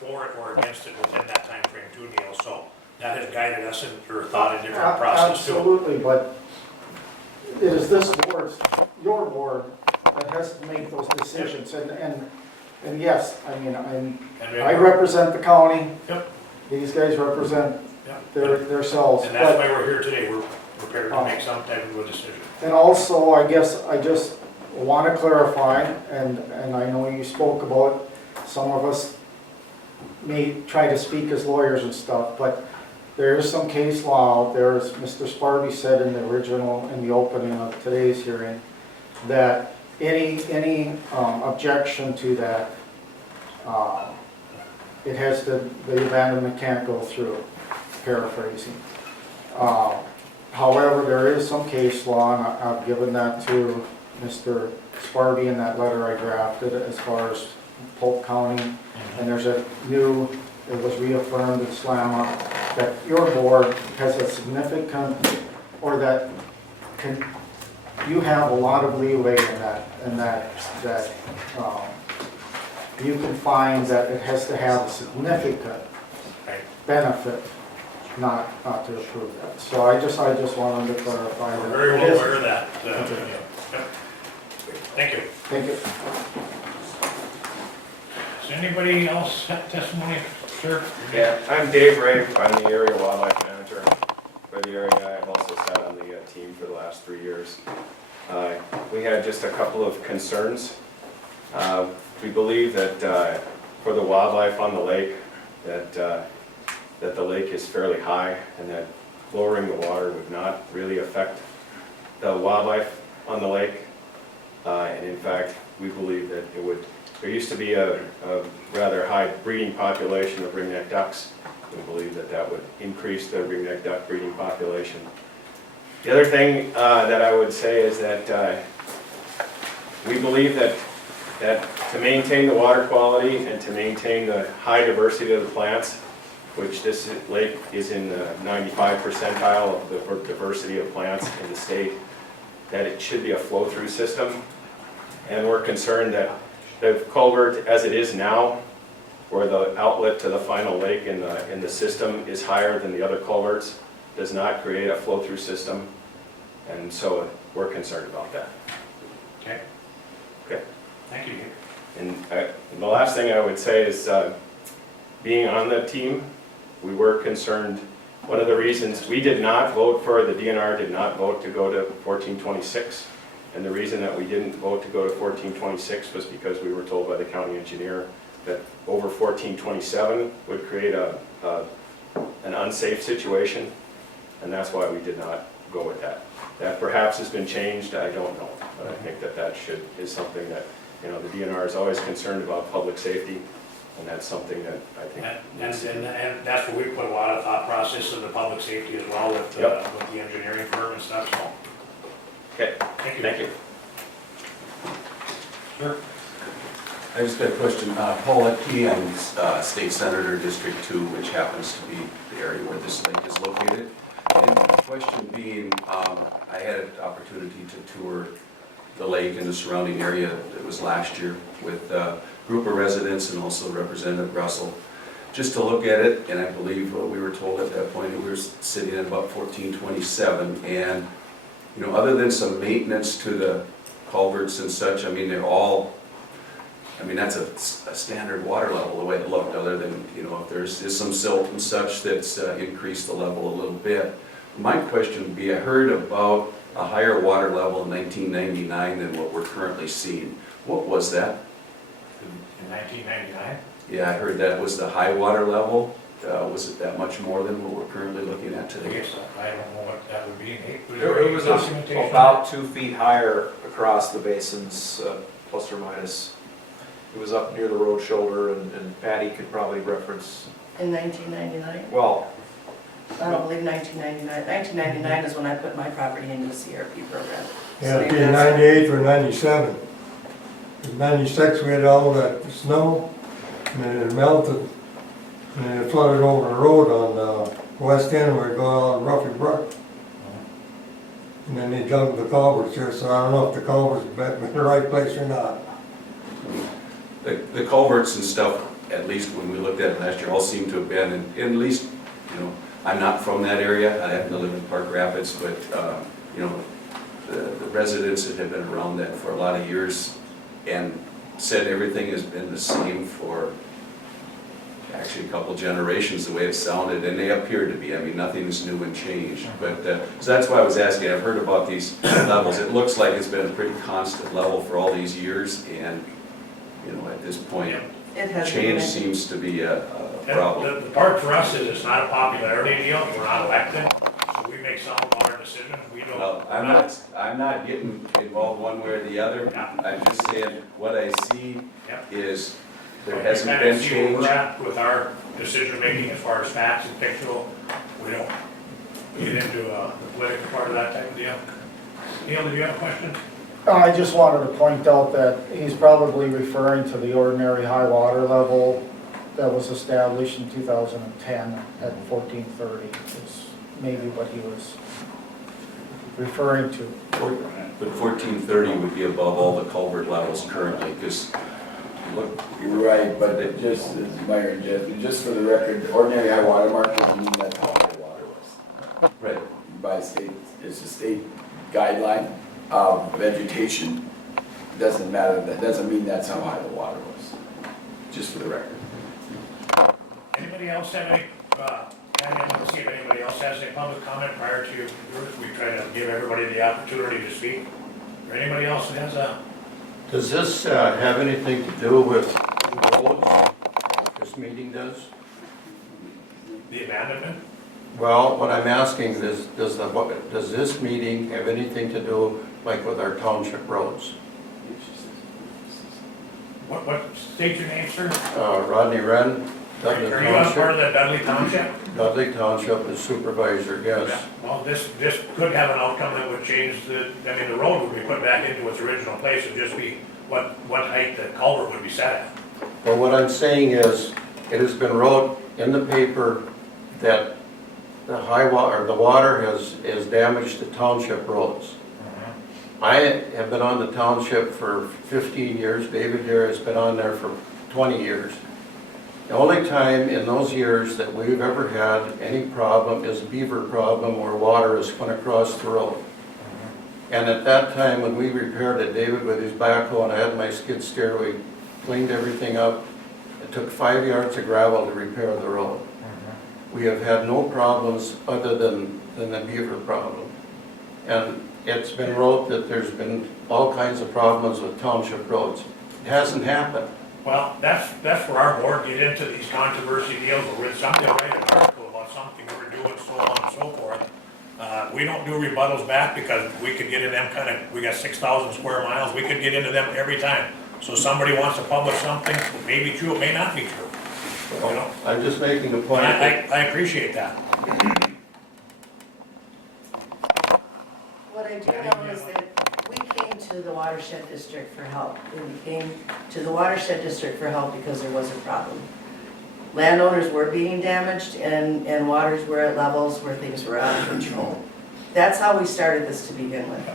for it or against it within that time frame too, Neil, so that has guided us in your thought in different process too. Absolutely, but it is this board's, your board, that has to make those decisions, and yes, I mean, I represent the county. Yep. These guys represent Yep. their selves. And that's but- why we're here today, we're prepared to make some type of a decision. And also, I guess, I just want to clarify, and I know you spoke about, some of us may try to speak as lawyers and stuff, but there is some case law out there, as Mr. Sparby said in the opening of today's hearing, that any objection to that, it has to, the abandonment can't go through, paraphrasing. However, there is some case law, and I've given that to Mr. Sparby in that letter I drafted as far as Polk County, and there's a new, it was reaffirmed in SLAMA, that your board has a significant, or that you have a lot of leeway in that you can find that it has to have a significant benefit not to approve that. So I just wanted to clarify that. We're very well aware of that. Okay. Yep. Thank you. Thank you. Does anybody else have testimony, sir? Yeah, I'm Dave Ray, I'm the area wildlife manager for the area. I've also sat on the team for the last 3 years. We had just a couple of concerns. We believe that for the wildlife on the lake, that the lake is fairly high and that lowering the water would not really affect the wildlife on the lake. And in fact, we believe that it would. There used to be a rather high breeding population of ringneck ducks. We believe that that would increase the ringneck duck breeding population. The other thing that I would say is that we believe that to maintain the water quality and to maintain the high diversity of the plants, which this lake is in the 95th percentile of the diversity of plants in the state, that it should be a flow-through system. And we're concerned that the culvert as it is now, where the outlet to the final lake in the system is higher than the other culverts, does not create a flow-through system. And so we're concerned about that. Okay. Okay. Thank you. And the last thing I would say is, being on the team, we were concerned. One of the reasons we did not vote for, the DNR did not vote to go to 1426. And the reason that we didn't vote to go to 1426 was because we were told by the county engineer that over 1427 would create an unsafe situation. And that's why we did not go with that. That perhaps has been changed, I don't know. But I think that is something that, the DNR is always concerned about public safety. And that's something that I think. And that's where we put a lot of thought process into public safety as well with the engineering firm and stuff, so. Okay, Thank you. thank you. Sure. I just got a question. Paul Etke, I'm State Senator District 2, which happens to be the area where this lake is located. And the question being, I had an opportunity to tour the lake and the surrounding area. It was last year with a group of residents and also Representative Russell, just to look at it. And I believe what we were told at that point, we were sitting at about 1427. And other than some maintenance to the culverts and such, I mean, they're all, that's a standard water level the way it looked, other than, if there's some silt and such that's increased the level a little bit. My question would be, I heard about a higher water level in 1999 than what we're currently seeing. What was that? In 1999? Yeah, I heard that was the high water level. was it that much more than what we're currently looking at I today? guess, I don't know what that would be. Nate, was It there any was documentation? about 2 feet higher across the basins, plus or minus. It was up near the road shoulder, and Patty could probably reference, In 1999? well, I don't believe 1999. 1999 is when I put my property into the CRP program. So Yeah, it'd maybe be that's- 98 or 97. In 96, we had all that snow, and then it melted, and then it flooded over the road on the west end where it goes on Ruffy Brook. And then they dug the culverts here, so I don't know if the culverts back in the right place or not. The culverts and stuff, at least when we looked at it last year, all seem to have been, and at least, you know, I'm not from that area, I happen to live in Park Rapids, but, you know, the residents that have been around that for a lot of years and said everything has been the same for actually a couple generations, the way it sounded, and they appear to be. I mean, nothing's new and changed. But, so that's why I was asking, I've heard about these levels. It looks like it's been a pretty constant level for all these years, and, you know, at this point, It has change been. seems to be a And problem. the part for us is it's not a popularity deal, we're not elected, so we make some of our decisions, we don't. Well, I'm not getting involved one way or the other. I'm just saying, what I see Yep. is there We hasn't kinda been see where we're change. at with our decision making as far as facts and fictional, we don't get into the political part of that type of deal. Neil, did you have a question? I just wanted to point out that he's probably referring to the ordinary high water level that was established in 2010 at 1430. Is maybe what he was referring to. But 1430 would be above all the culvert levels currently, because, look, You're right, but it just, as Myron just for the record, the ordinary high water mark doesn't mean that's how high the water was. right, By state, it's a state guideline of vegetation. Doesn't matter, that doesn't mean that's how high the water was, just for the record. Anybody else have any, let's see if anybody else has any public comment prior to yours. We try to give everybody the opportunity to speak. Or anybody else that has a, Does this have anything to do with roads, like this meeting does? the abandonment? Well, what I'm asking is, does this meeting have anything to do, like, with our township roads? What, state your name, sir? Rodney Wren, Dudley Are you on part of Township. the Dudley Township? Dudley Township is supervisor, yes. Yeah. Well, this could have an outcome that would change the, I mean, the road would be put back into its original place, it'd just be what height the culvert would be set at. But what I'm saying is, it has been wrote in the paper that the the water has damaged the township roads. I have been on the township for 15 years, David here has been on there for 20 years. The only time in those years that we've ever had any problem is a beaver problem where water has went across the road. And at that time, when we repaired it, David with his backhoe and I had my skid steer, we cleaned everything up. It took 5 yards of gravel to repair the road. We have had no problems other than the beaver problem. And it's been wrote that there's been all kinds of problems with township roads. It hasn't happened. Well, that's where our board get into these controversy deals, where somebody will write an article about something we're doing, so on and so forth. We don't do rebuttals back because we could get in them we got 6,000 square miles, we could get into them every time. So somebody wants to publish something, it may be true, it may not be true. You know? I'm just making a point. I appreciate that. What I do know is that we came to the watershed district for help. And we came to the watershed district for help because there was a problem. Landowners were being damaged and waters were at levels where things were out of control. That's how we started this to begin with.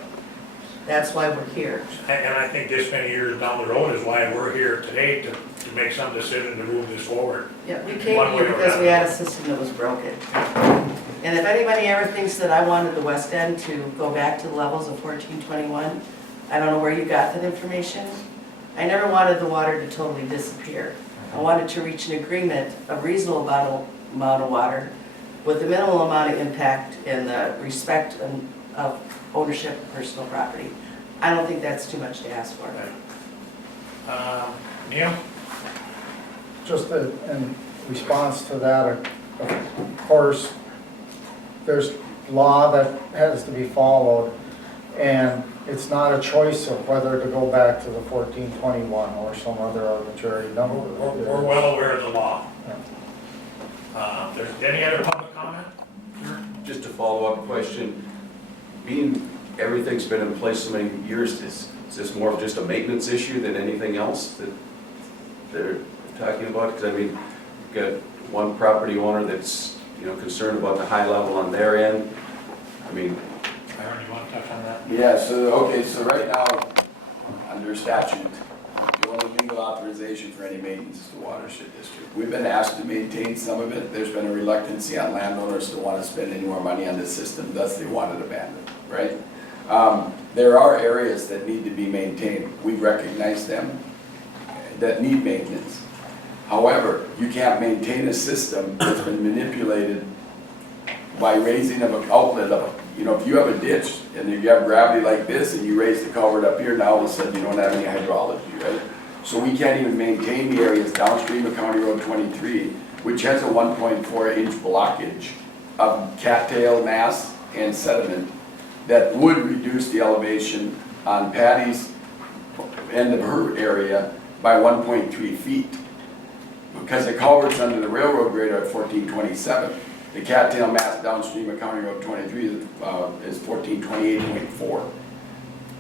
That's why we're here. And I think this many years down the road is why we're here today to make some decision to move this forward. Yeah, we came here because we had a system that was broken. And if anybody ever thinks that I wanted the West End to go back to the levels of 1421, I don't know where you got that information. I never wanted the water to totally disappear. I wanted to reach an agreement, a reasonable amount of water with the minimal amount of impact and the respect of ownership of personal property. I don't think that's too much to ask for. Neil? Just in response to that, of course, there's law that has to be followed, and it's not a choice of whether to go back to the 1421 or some other arbitrary number. We're well aware of the law. There's any other public comment? Just a follow-up question, being everything's been in place so many years, is this more of just a maintenance issue than anything else that they're talking about? Because I mean, you've got one property owner that's, you know, concerned about the high level on their end. I mean, Aaron, you want to touch on that? Yeah, so right now, under statute, the only legal authorization for any maintenance is the watershed district. We've been asked to maintain some of it. There's been a reluctancy on landowners to want to spend any more money on this system, thus they want it abandoned, right? There are areas that need to be maintained. We recognize them that need maintenance. However, you can't maintain a system that's been manipulated by raising of an outlet of, you know, if you have a ditch and you have gravity like this and you raise the culvert up here, now all of a sudden you don't have any hydrology, right? So we can't even maintain the areas downstream of County Road 23, which has a 1.4 inch blockage of cattail mass and sediment that would reduce the elevation on Patty's end of her area by 1.3 feet. Because the culverts under the railroad grade are at 1427. The cattail mass downstream of County Road 23 is 1428.4.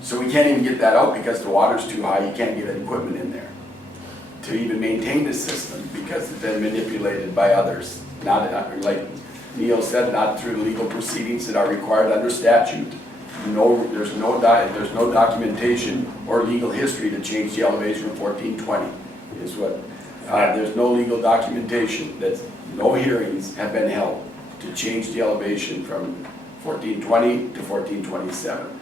So we can't even get that out because the water's too high, you can't get equipment in there to even maintain the system because it's been manipulated by others. Not, like Neil said, not through the legal proceedings that are required under statute. There's no documentation or legal history to change the elevation from 1420 is what. There's no legal documentation that no hearings have been held to change the elevation from 1420 to 1427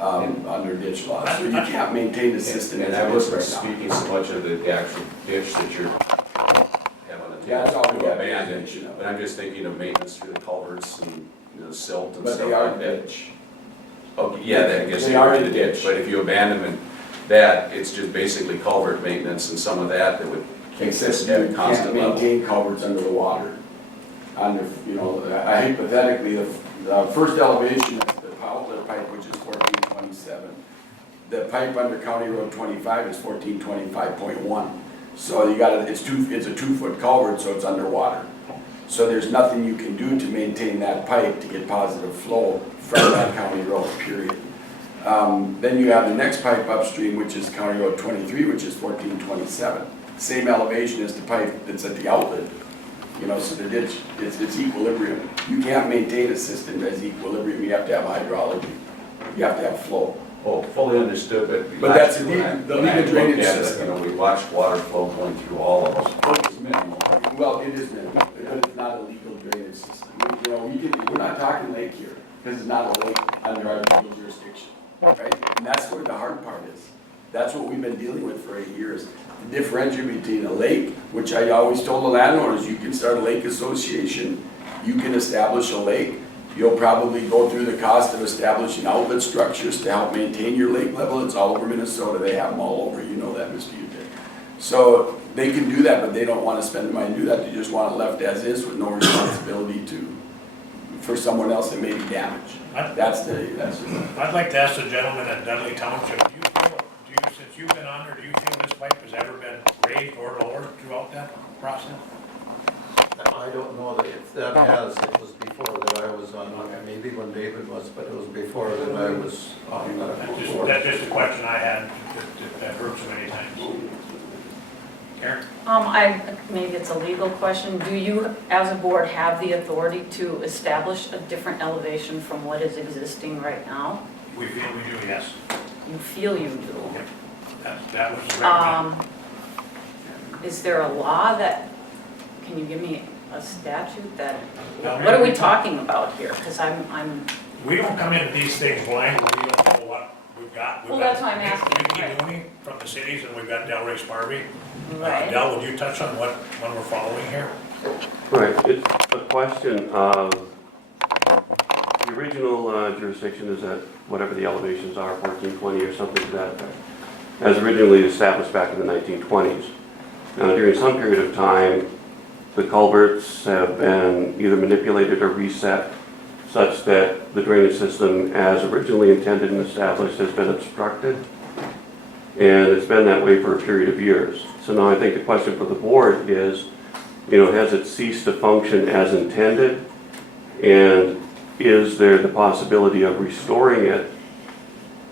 under ditch law. So you can't maintain the system and as I it is wasn't right now. speaking so much of the actual ditch that you're having a Yeah, that's all we to have abandon, mention of. but I'm just thinking of maintenance for the culverts and, you know, silt and But stuff they are like that. ditch. Okay, yeah, I guess They they are are in the the ditch, ditch. but if you abandon that, it's just basically culvert maintenance and some of that would keep Except this you at a can't constant level. maintain culverts under the water. Under, you know, hypothetically, the first elevation, the outlet pipe, which is 1427. The pipe under County Road 25 is 1425.1. So you got it's a 2-foot culvert, so it's underwater. So there's nothing you can do to maintain that pipe to get positive flow from that county road, period. Then you have the next pipe upstream, which is County Road 23, which is 1427. Same elevation as the pipe that's at the outlet. You know, so the ditch, it's equilibrium. You can't maintain a system as equilibrium. You have to have hydrology. You have to have flow. Oh, fully understood, But that's the when I legal drainage looked at it, system. you know, we watched water flow going through all of us. It's minimal. Well, it is minimal, but it's not a legal drainage system. You know, we're not talking lake here, because it's not a lake under our legal jurisdiction, right? And that's where the hard part is. That's what we've been dealing with for 8 years. The differential between a lake, which I always told the landowners, you can start a lake association, you can establish a lake, you'll probably go through the cost of establishing outlet structures to help maintain your lake level. It's all over Minnesota, they have them all over, you know that, Mr. Udick. So they can do that, but they don't want to spend the money to do that, they just want it left as is with no responsibility for someone else that may be damaged. That's I'd like to ask the gentleman at Dudley Township, since you've been on there, do you feel this pipe has ever been raised or lowered throughout that process? I don't know that if that has, it was before that I was on, maybe when David was, but it was before that I was on that board. That's just a question I had that heard so many times. Karen? Maybe it's a legal question. Do you, as a board, have the authority to establish a different elevation from what is existing right now? We feel we do, yes. You feel you do? That was recommended. Is there a law that, can you give me a statute that, No, what are we talking about here? Because I'm. We don't come into these things blind, we don't know what we've got. Well, that's why I'm asking, Ricky right. Mooney from the cities, and we've got Del Ray Sparby. Right. Del, would you touch on what one we're following here? Right, it's a question of, the original jurisdiction is at whatever the elevations are, 1420 or something to that effect, as originally established back in the 1920s. Now, during some period of time, the culverts have been either manipulated or reset such that the drainage system as originally intended and established has been obstructed. And it's been that way for a period of years. So now I think the question for the board is, has it ceased to function as intended? And is there the possibility of restoring it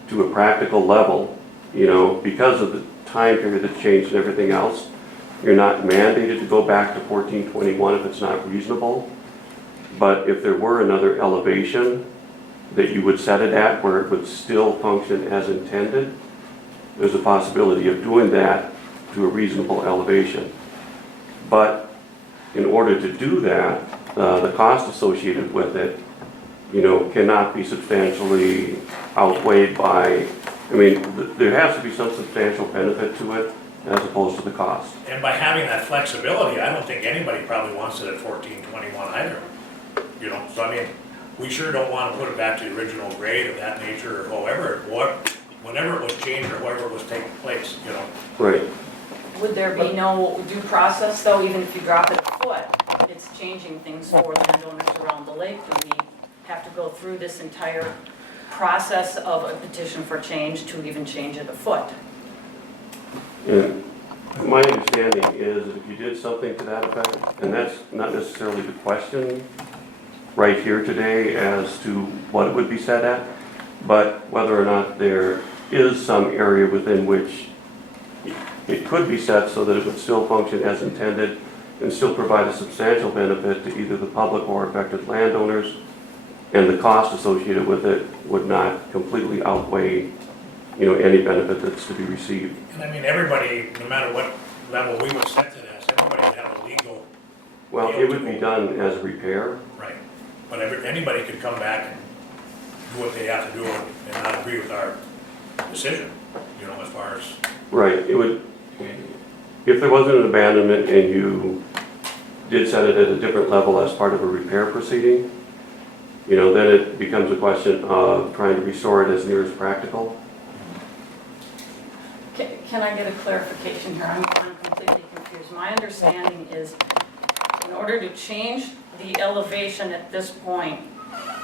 to a practical level? Because of the time period that's changed and everything else, you're not mandated to go back to 1421 if it's not reasonable. But if there were another elevation that you would set it at where it would still function as intended, there's a possibility of doing that to a reasonable elevation. But in order to do that, the cost associated with it, cannot be substantially outweighed by, there has to be some substantial benefit to it as opposed to the cost. And by having that flexibility, I don't think anybody probably wants it at 1421 either. So we sure don't want to put it back to the original grade of that nature or whenever it was changed or whatever was taking place, Right. Would there be no due process though, even if you drop it a foot? It's changing things for landowners around the lake. Do we have to go through this entire process of a petition for change to even change it a foot? And my understanding is that if you did something to that effect, and that's not necessarily the question right here today as to what it would be set at, but whether or not there is some area within which it could be set so that it would still function as intended and still provide a substantial benefit to either the public or affected landowners, and the cost associated with it would not completely outweigh any benefit that's to be received. And everybody, no matter what level we would set it as, everybody would have a legal. Well, it would be done as a repair. Right, but anybody could come back and do what they have to do and not agree with our decision, as far as. Right, it would, if there wasn't an abandonment and you did set it at a different level as part of a repair proceeding, then it becomes a question of trying to restore it as near as practical. Can I get a clarification here? I'm completely confused. My understanding is in order to change the elevation at this point,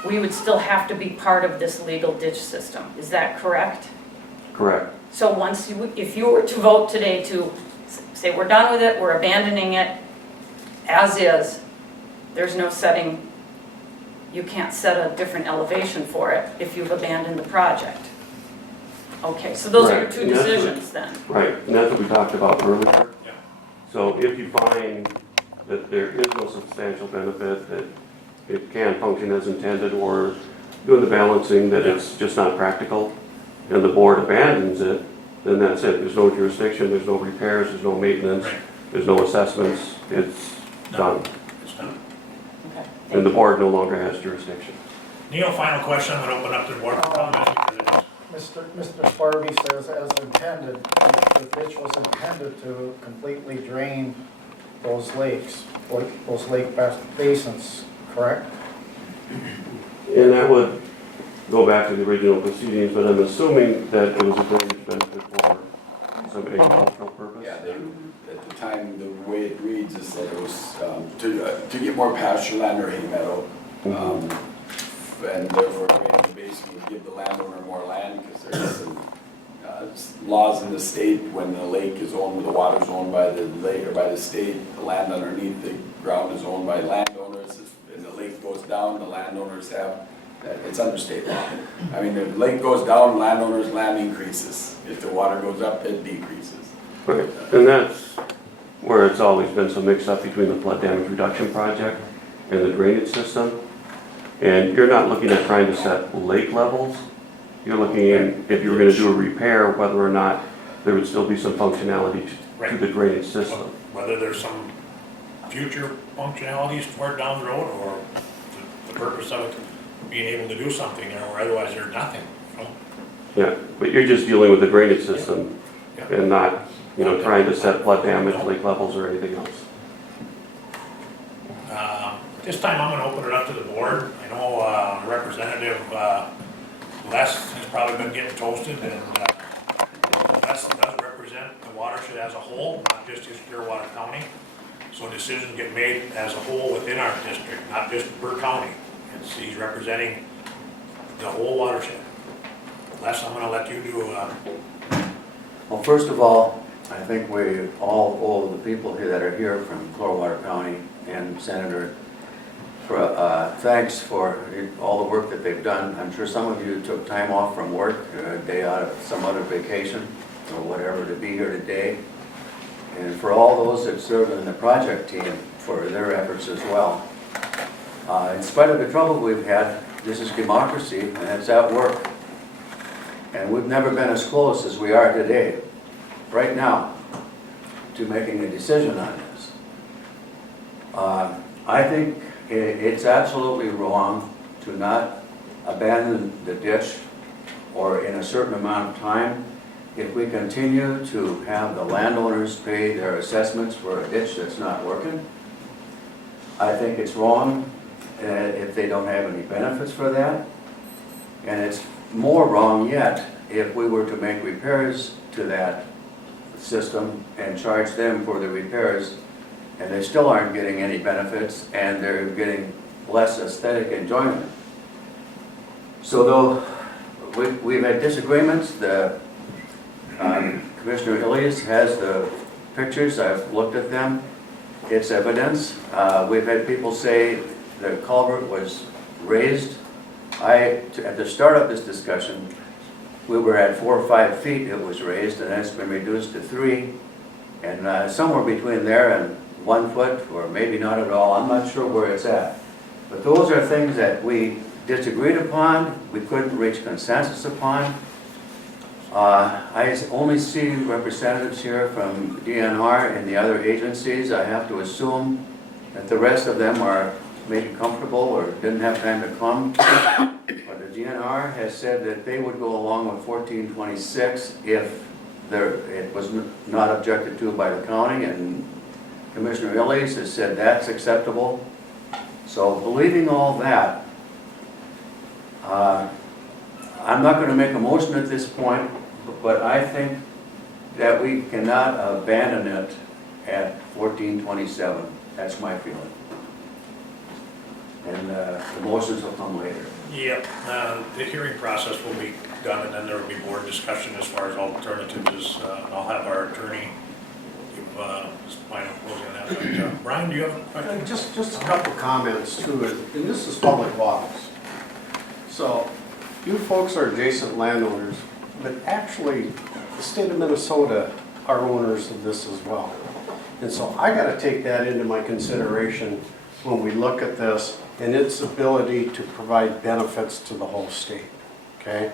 we would still have to be part of this legal ditch system. Is that correct? Correct. So if you were to vote today to say we're done with it, we're abandoning it as is, there's no setting, you can't set a different elevation for it if you've abandoned the project. Okay, so those are your two decisions then. Right, and that's what we talked about earlier. Yeah. So if you find that there is no substantial benefit, that it can function as intended, or doing the balancing that it's just not practical, and the board abandons it, then that's it. There's no jurisdiction, there's no repairs, there's no maintenance, Right. there's no assessments, it's done. It's done. Okay. And the board no longer has jurisdiction. Neil, final question, I'm gonna open up to the board for comments because Mr. Sparby says as intended, the ditch was intended to completely drain those lakes, those lake basins, correct? And that would go back to the original proceedings, but I'm assuming that it was a drainage benefit for some agricultural purpose. Yeah, at the time, the way it reads is that it was to get more pasture land or hay meadow. And therefore, drainage basin would give the landowner more land because there's some laws in the state when the lake is owned, when the water is owned by the lake or by the state, the land underneath the ground is owned by landowners. And the lake goes down, the landowners have, it's under state law. The lake goes down, landowners' land increases. If the water goes up, it decreases. Right, and that's where it's always been so mixed up between the flood damage reduction project and the drainage system. And you're not looking at trying to set lake levels. You're looking at, if you were going to do a repair, whether or not there would still be some functionality to the drainage system. whether there's some future functionalities for it down the road or the purpose of it being able to do something, or otherwise there's nothing. Yeah, but you're just dealing with the drainage system Yeah. and not, trying to set flood damage, lake levels, or anything else. This time I'm gonna open it up to the board. I know Representative Les has probably been getting toasted, and Les does represent the watershed as a whole, not just his Clearwater County. So decisions get made as a whole within our district, not just per county. He's representing the whole watershed. Les, I'm gonna let you do, Well, first of all, I think we all owe the people here that are here from Clearwater County and Senator for, thanks for all the work that they've done. I'm sure some of you took time off from work, a day out of some other vacation or whatever to be here today. And for all those that served in the project team for their efforts as well. In spite of the trouble we've had, this is democracy and it's at work. And we've never been as close as we are today, right now, to making a decision on this. I think it's absolutely wrong to not abandon the ditch or in a certain amount of time. If we continue to have the landowners pay their assessments for a ditch that's not working, I think it's wrong if they don't have any benefits for that. And it's more wrong yet if we were to make repairs to that system and charge them for the repairs, and they still aren't getting any benefits and they're getting less aesthetic enjoyment. So though we've had disagreements, Commissioner Ilias has the pictures, I've looked at them, it's evidence. We've had people say the culvert was raised. At the start of this discussion, we were at 4 or 5 feet it was raised, and it's been reduced to 3. And somewhere between there and 1 foot, or maybe not at all, I'm not sure where it's at. But those are things that we disagreed upon, we couldn't reach consensus upon. I only see representatives here from DNR and the other agencies. I have to assume that the rest of them are maybe comfortable or didn't have time to come. But the DNR has said that they would go along with 1426 if it was not objected to by the county, and Commissioner Ilias has said that's acceptable. So believing all that, I'm not going to make a motion at this point, but I think that we cannot abandon it at 1427. That's my feeling. And the motions will come later. yep, the hearing process will be done, and then there will be board discussion as far as alternatives. And I'll have our attorney give his final closing on that. But, Brian, do you have a question? Just a couple comments too, and this is public waters. So, you folks are adjacent landowners, but actually, the state of Minnesota are owners of this as well. And so I gotta take that into my consideration when we look at this and its ability to provide benefits to the whole state, okay?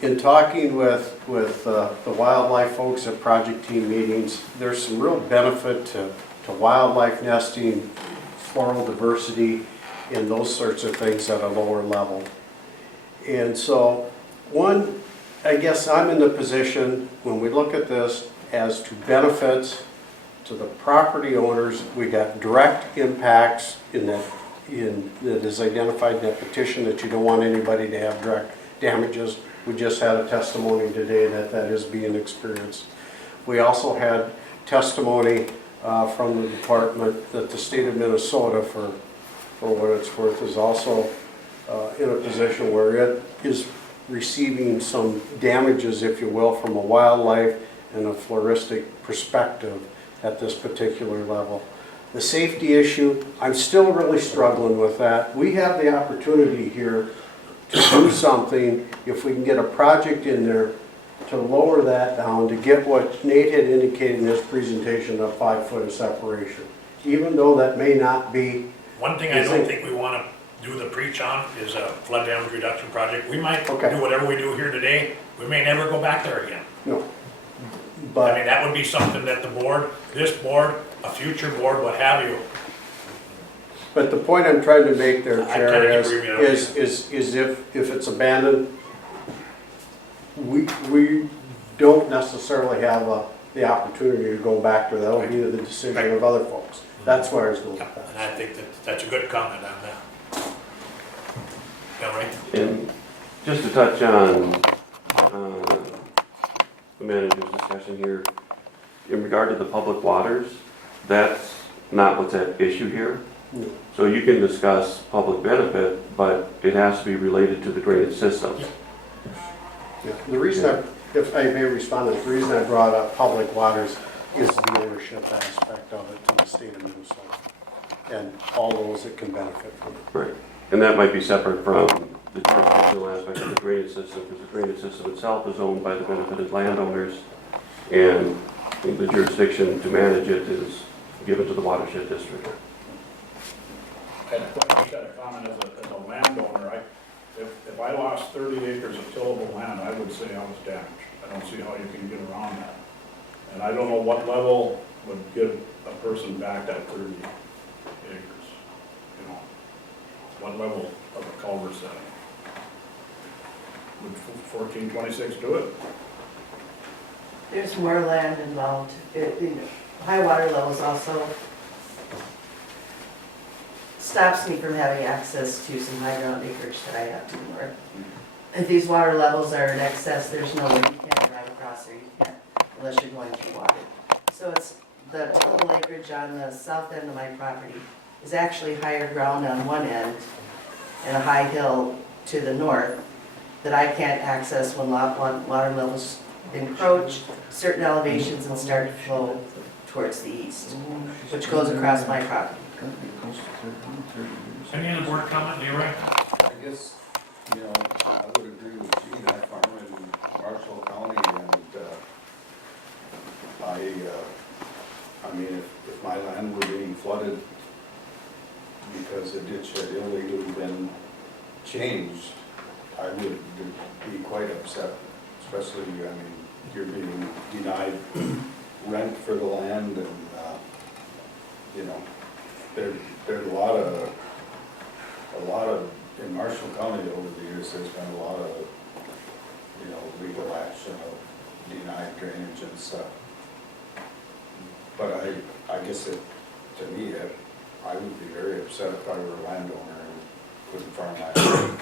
In talking with the wildlife folks at project team meetings, there's some real benefit to wildlife nesting, floral diversity, and those sorts of things at a lower level. And so, one, I guess I'm in the position, when we look at this, as to benefits to the property owners, we got direct impacts that is identified in that petition that you don't want anybody to have direct damages. We just had a testimony today that that is being experienced. We also had testimony from the department that the state of Minnesota, for what it's worth, is also in a position where it is receiving some damages, if you will, from a wildlife and a floristic perspective at this particular level. The safety issue, I'm still really struggling with that. We have the opportunity here to do something, if we can get a project in there to lower that down, to get what Nate had indicated in his presentation of 5 foot of separation. Even though that may not be... One thing I don't think we want to do the preach on is a flood damage reduction project. We might do whatever we do here today, we may never go back there again. No. But I mean, that would be something that the board, this board, a future board, what have you. But the point I'm trying to make there, I Chair, kinda agree with you. is if it's abandoned, we don't necessarily have the opportunity to go back to that. That'll be the decision of other folks. That's why I was going with that. And I think that's a good comment on that. Yeah, right? And just to touch on the manager's discussion here, in regard to the public waters, that's not what's at issue here. So you can discuss public benefit, but it has to be related to the drainage systems. Yeah, the reason if I may respond, the reason I brought up public waters is the ownership aspect of it to the state of Minnesota and all those that can benefit from it. Right. And that might be separate from the jurisdictional aspect of the drainage system, because the drainage system itself is owned by the benefited landowners, and the jurisdiction to manage it is given to the watershed district. And I just had a comment as a landowner, if I lost 30 acres of tillable land, I would say I was damaged. I don't see how you can get around that. And I don't know what level would give a person back that 30 acres, you know? What level of a culvert setting? Would 1426 do it? There's more land involved. High water levels also stops me from having access to some high ground acreage that I have to the north. If these water levels are in excess, there's no way you can drive across there, you can't, unless you're going through water. So it's, the total acreage on the south end of my property is actually higher ground on one end and a high hill to the north that I can't access when water levels encroach certain elevations and start to flow towards the east, which goes across my property. Any other board comment, Leroy? I guess, I would agree with Gene, I farm in Marshall County, and I mean, if my land were being flooded because the ditch had illegally been changed, I would be quite upset, especially, I mean, you're being denied rent for the land, and, there's a lot of, in Marshall County over the years, there's been a lot of, legal action of denied drainage and stuff. But I guess to me, I would be very upset if I were a landowner and couldn't farm my land.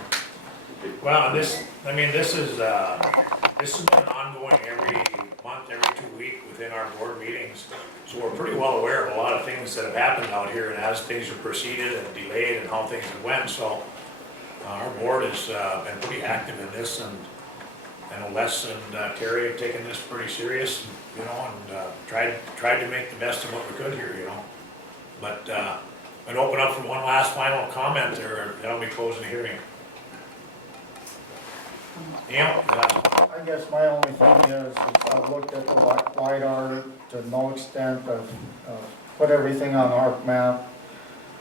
Well, this is been ongoing every month, every 2 weeks within our board meetings. So we're pretty well aware of a lot of things that have happened out here and as things are proceeded and delayed and how things have went. So our board has been pretty active in this, and I know Les and Terry have taken this pretty serious, and tried to make the best of what we could here, But I'd open up for one last final comment there, that'll be closing the hearing. Yeah. I guess my only thing is I've looked at the LiDAR to no extent. I've put everything on ArcMap.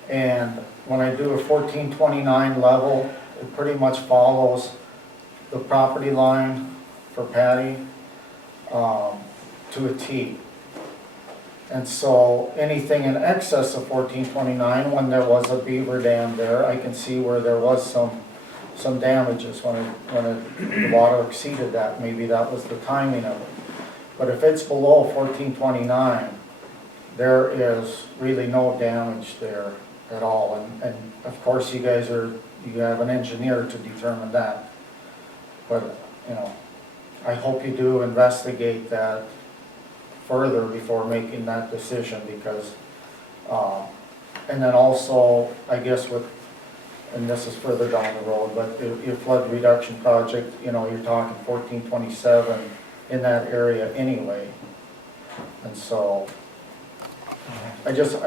And when I do a 1429 level, it pretty much follows the property line for Patty to a T. And so anything in excess of 1429, when there was a beaver dam there, I can see where there was some damages when the water exceeded that. Maybe that was the timing of it. But if it's below 1429, there is really no damage there at all. And of course, you have an engineer to determine that. But, I hope you do investigate that further before making that decision, because, and then also, I guess and this is further down the road, but your flood reduction project, you're talking 1427 in that area anyway. And so, I just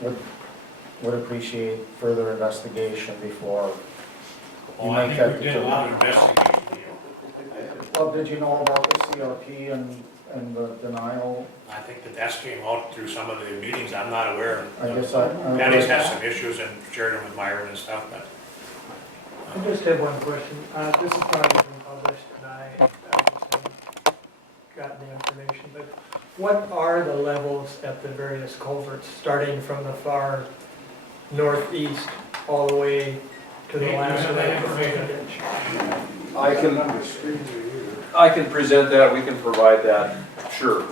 would appreciate further investigation before you Well, I make think that we did a lot of determination. investigation. Well, did you know about the CRP and the denial? I think that came out through some of the meetings, I'm not aware. I guess Patty's had some issues and shared them with Myron and stuff, but. I just have one question. This is probably been published, and I just haven't gotten the information, but what are the levels at the various culverts, starting from the far northeast all the way to the last ditch? I can present that, we can provide that, sure.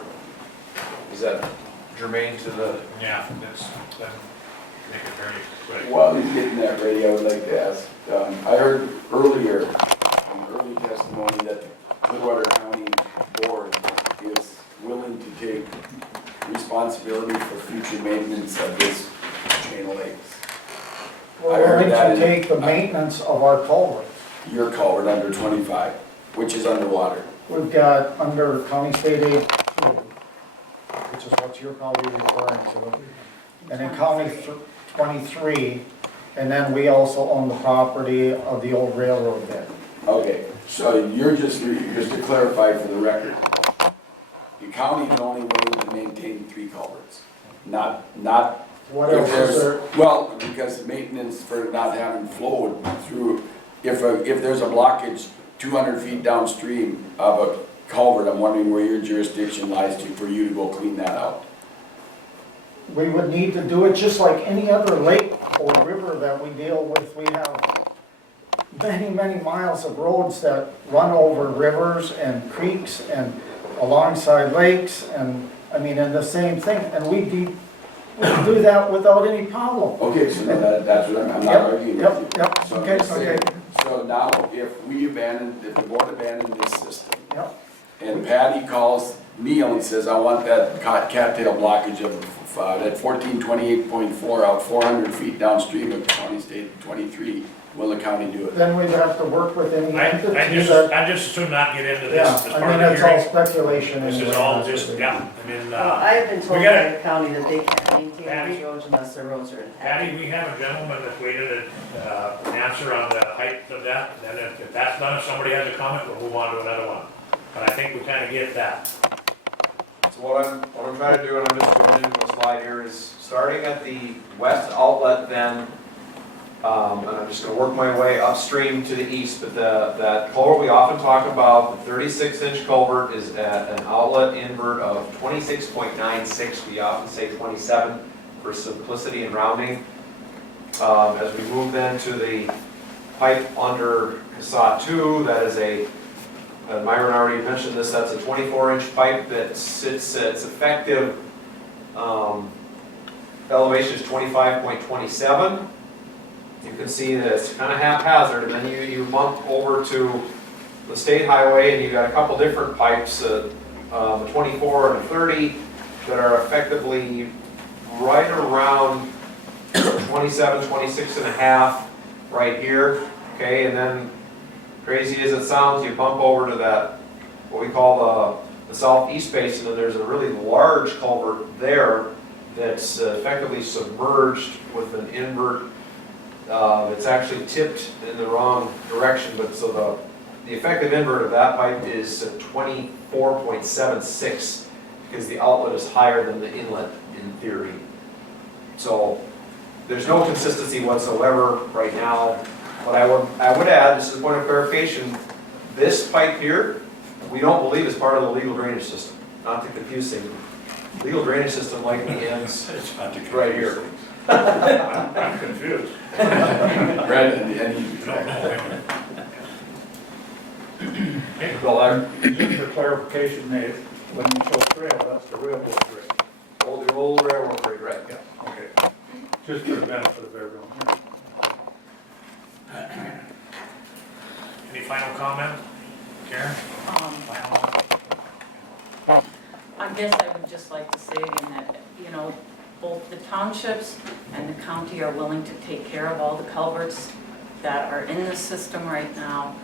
Is that germane to the? Yeah, that's make it very quick. While he's getting that ready, I would like to ask, I heard earlier, in early testimony, that the Clearwater County Board is willing to take responsibility responsibility for future maintenance of this chain of lakes. I Well, heard we that need to in- take the maintenance of our culverts. Your culvert under 25, which is underwater. We've got under county state aid 2, which is what you're probably referring to, and in county 23, and then we also own the property of the old railroad bed. Okay, so just to clarify for the record, the county is only willing to maintain 3 culverts, not What if else is there's, there? well, because maintenance for not having flowed through, if there's a blockage 200 feet downstream of a culvert, I'm wondering where your jurisdiction lies for you to go clean that out. We would need to do it just like any other lake or river that we deal with. We have many, many miles of roads that run over rivers and creeks and alongside lakes, and, I mean, and the same thing, and we do that without any problem. Okay, so that's what I'm not arguing with you. Yep, So I'm okay, just saying, okay. so now if the board abandoned this system, Yep. and Patty calls Neil and says, I want that cattail blockage of that 1428.4 out 400 feet downstream of County State 23, will the county do it? Then we'd have to work with any I entity that, just assume not get into this yeah, as I part mean, of the that's all hearing. speculation This anyway. is all just, yeah, I mean, Well, I have been told we by gotta- the county that they can't maintain Patty? these roads unless their roads are intact. Patty, we have a gentleman that waited an answer on the height of that, and then if that's done, if somebody has a comment, we'll move on to another one. But I think we kind of get that. So what I'm trying to do, and I'm just going into a slide here, is starting at the west outlet then, and I'm just gonna work my way upstream to the east, but that culvert we often talk about, the 36-inch culvert is at an outlet invert of 26.96, we often say 27 for simplicity and rounding. As we move then to the pipe under CASA 2, that is Myron already mentioned this, that's a 24-inch pipe that sits, its effective elevation is 25.27. You can see that it's kind of haphazard, and then you bump over to the state highway, and you've got a couple different pipes, a 24 and a 30, that are effectively right around 27, 26 and a half right here, okay, and then crazy as it sounds, you bump over to that, what we call the southeast basin, and there's a really large culvert there that's effectively submerged with an invert. It's actually tipped in the wrong direction, but so the effective invert of that pipe is 24.76 because the outlet is higher than the inlet in theory. So there's no consistency whatsoever right now. But I would add, just as a point of clarification, this pipe here, we don't believe is part of the legal drainage system. Not to confuse things. Legal drainage system likely ends right here. I'm confused. Brad, and Well, Just for clarification, Nate, when you show trail, that's the railroad grade. the old railroad grade, right? Yeah, okay. Just for the benefit of everyone here. Any final comment? Karen? I guess I would just like to say again that, you know, both the townships and the county are willing to take care of all the culverts that are in the system right now.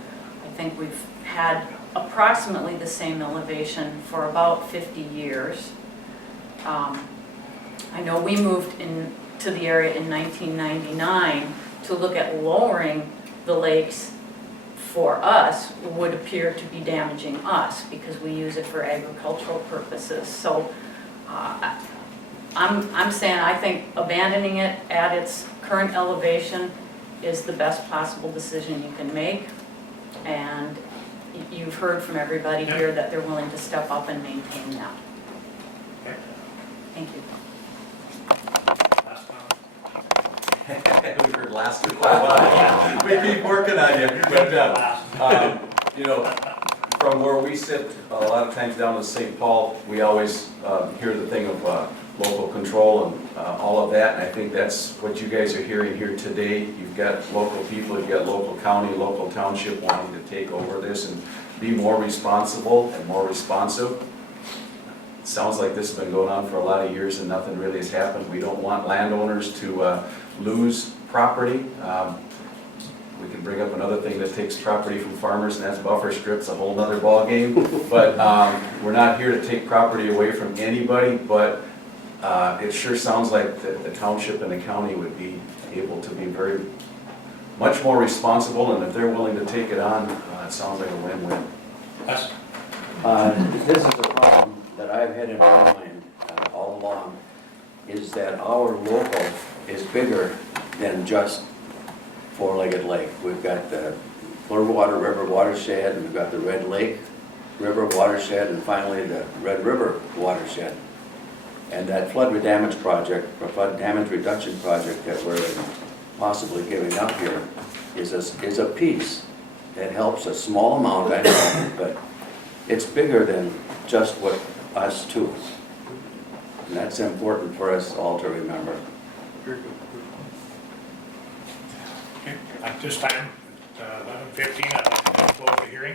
I think we've had approximately the same elevation for about 50 years. I know we moved into the area in 1999 to look at lowering the lakes. For us, would appear to be damaging us because we use it for agricultural purposes. So I'm saying I think abandoning it at its current elevation is the best possible decision you can make. And you've heard from everybody here that they're willing to step up and maintain that. Okay. Thank you. Last comment? We heard last for quite a while. We keep working on you. But, you know, from where we sit, a lot of times down in St. Paul, we always hear the thing of local control and all of that. And I think that's what you guys are hearing here today. You've got local people, you've got local county, local township wanting to take over this and be more responsible and more responsive. sounds like this has been going on for a lot of years and nothing really has happened. We don't want landowners to lose property. We can bring up another thing that takes property from farmers, and that's buffer strips, a whole nother ballgame. But we're not here to take property away from anybody, but it sure sounds like the township and the county would be able to be very, much more responsible, and if they're willing to take it on, it sounds like a win-win. Yes. This is a problem that I've had in my mind all along, is that our local is bigger than just Four-Legged Lake. We've got the Clearwater River watershed, and we've got the Red Lake River watershed, and finally the Red River watershed. And that flood damage project, or flood damage reduction project that we're possibly giving up here is a piece that helps a small amount, I know, but it's bigger than just what us too. And that's important for us all to remember. Okay. At this time, 11:15, I'd like to close the hearing.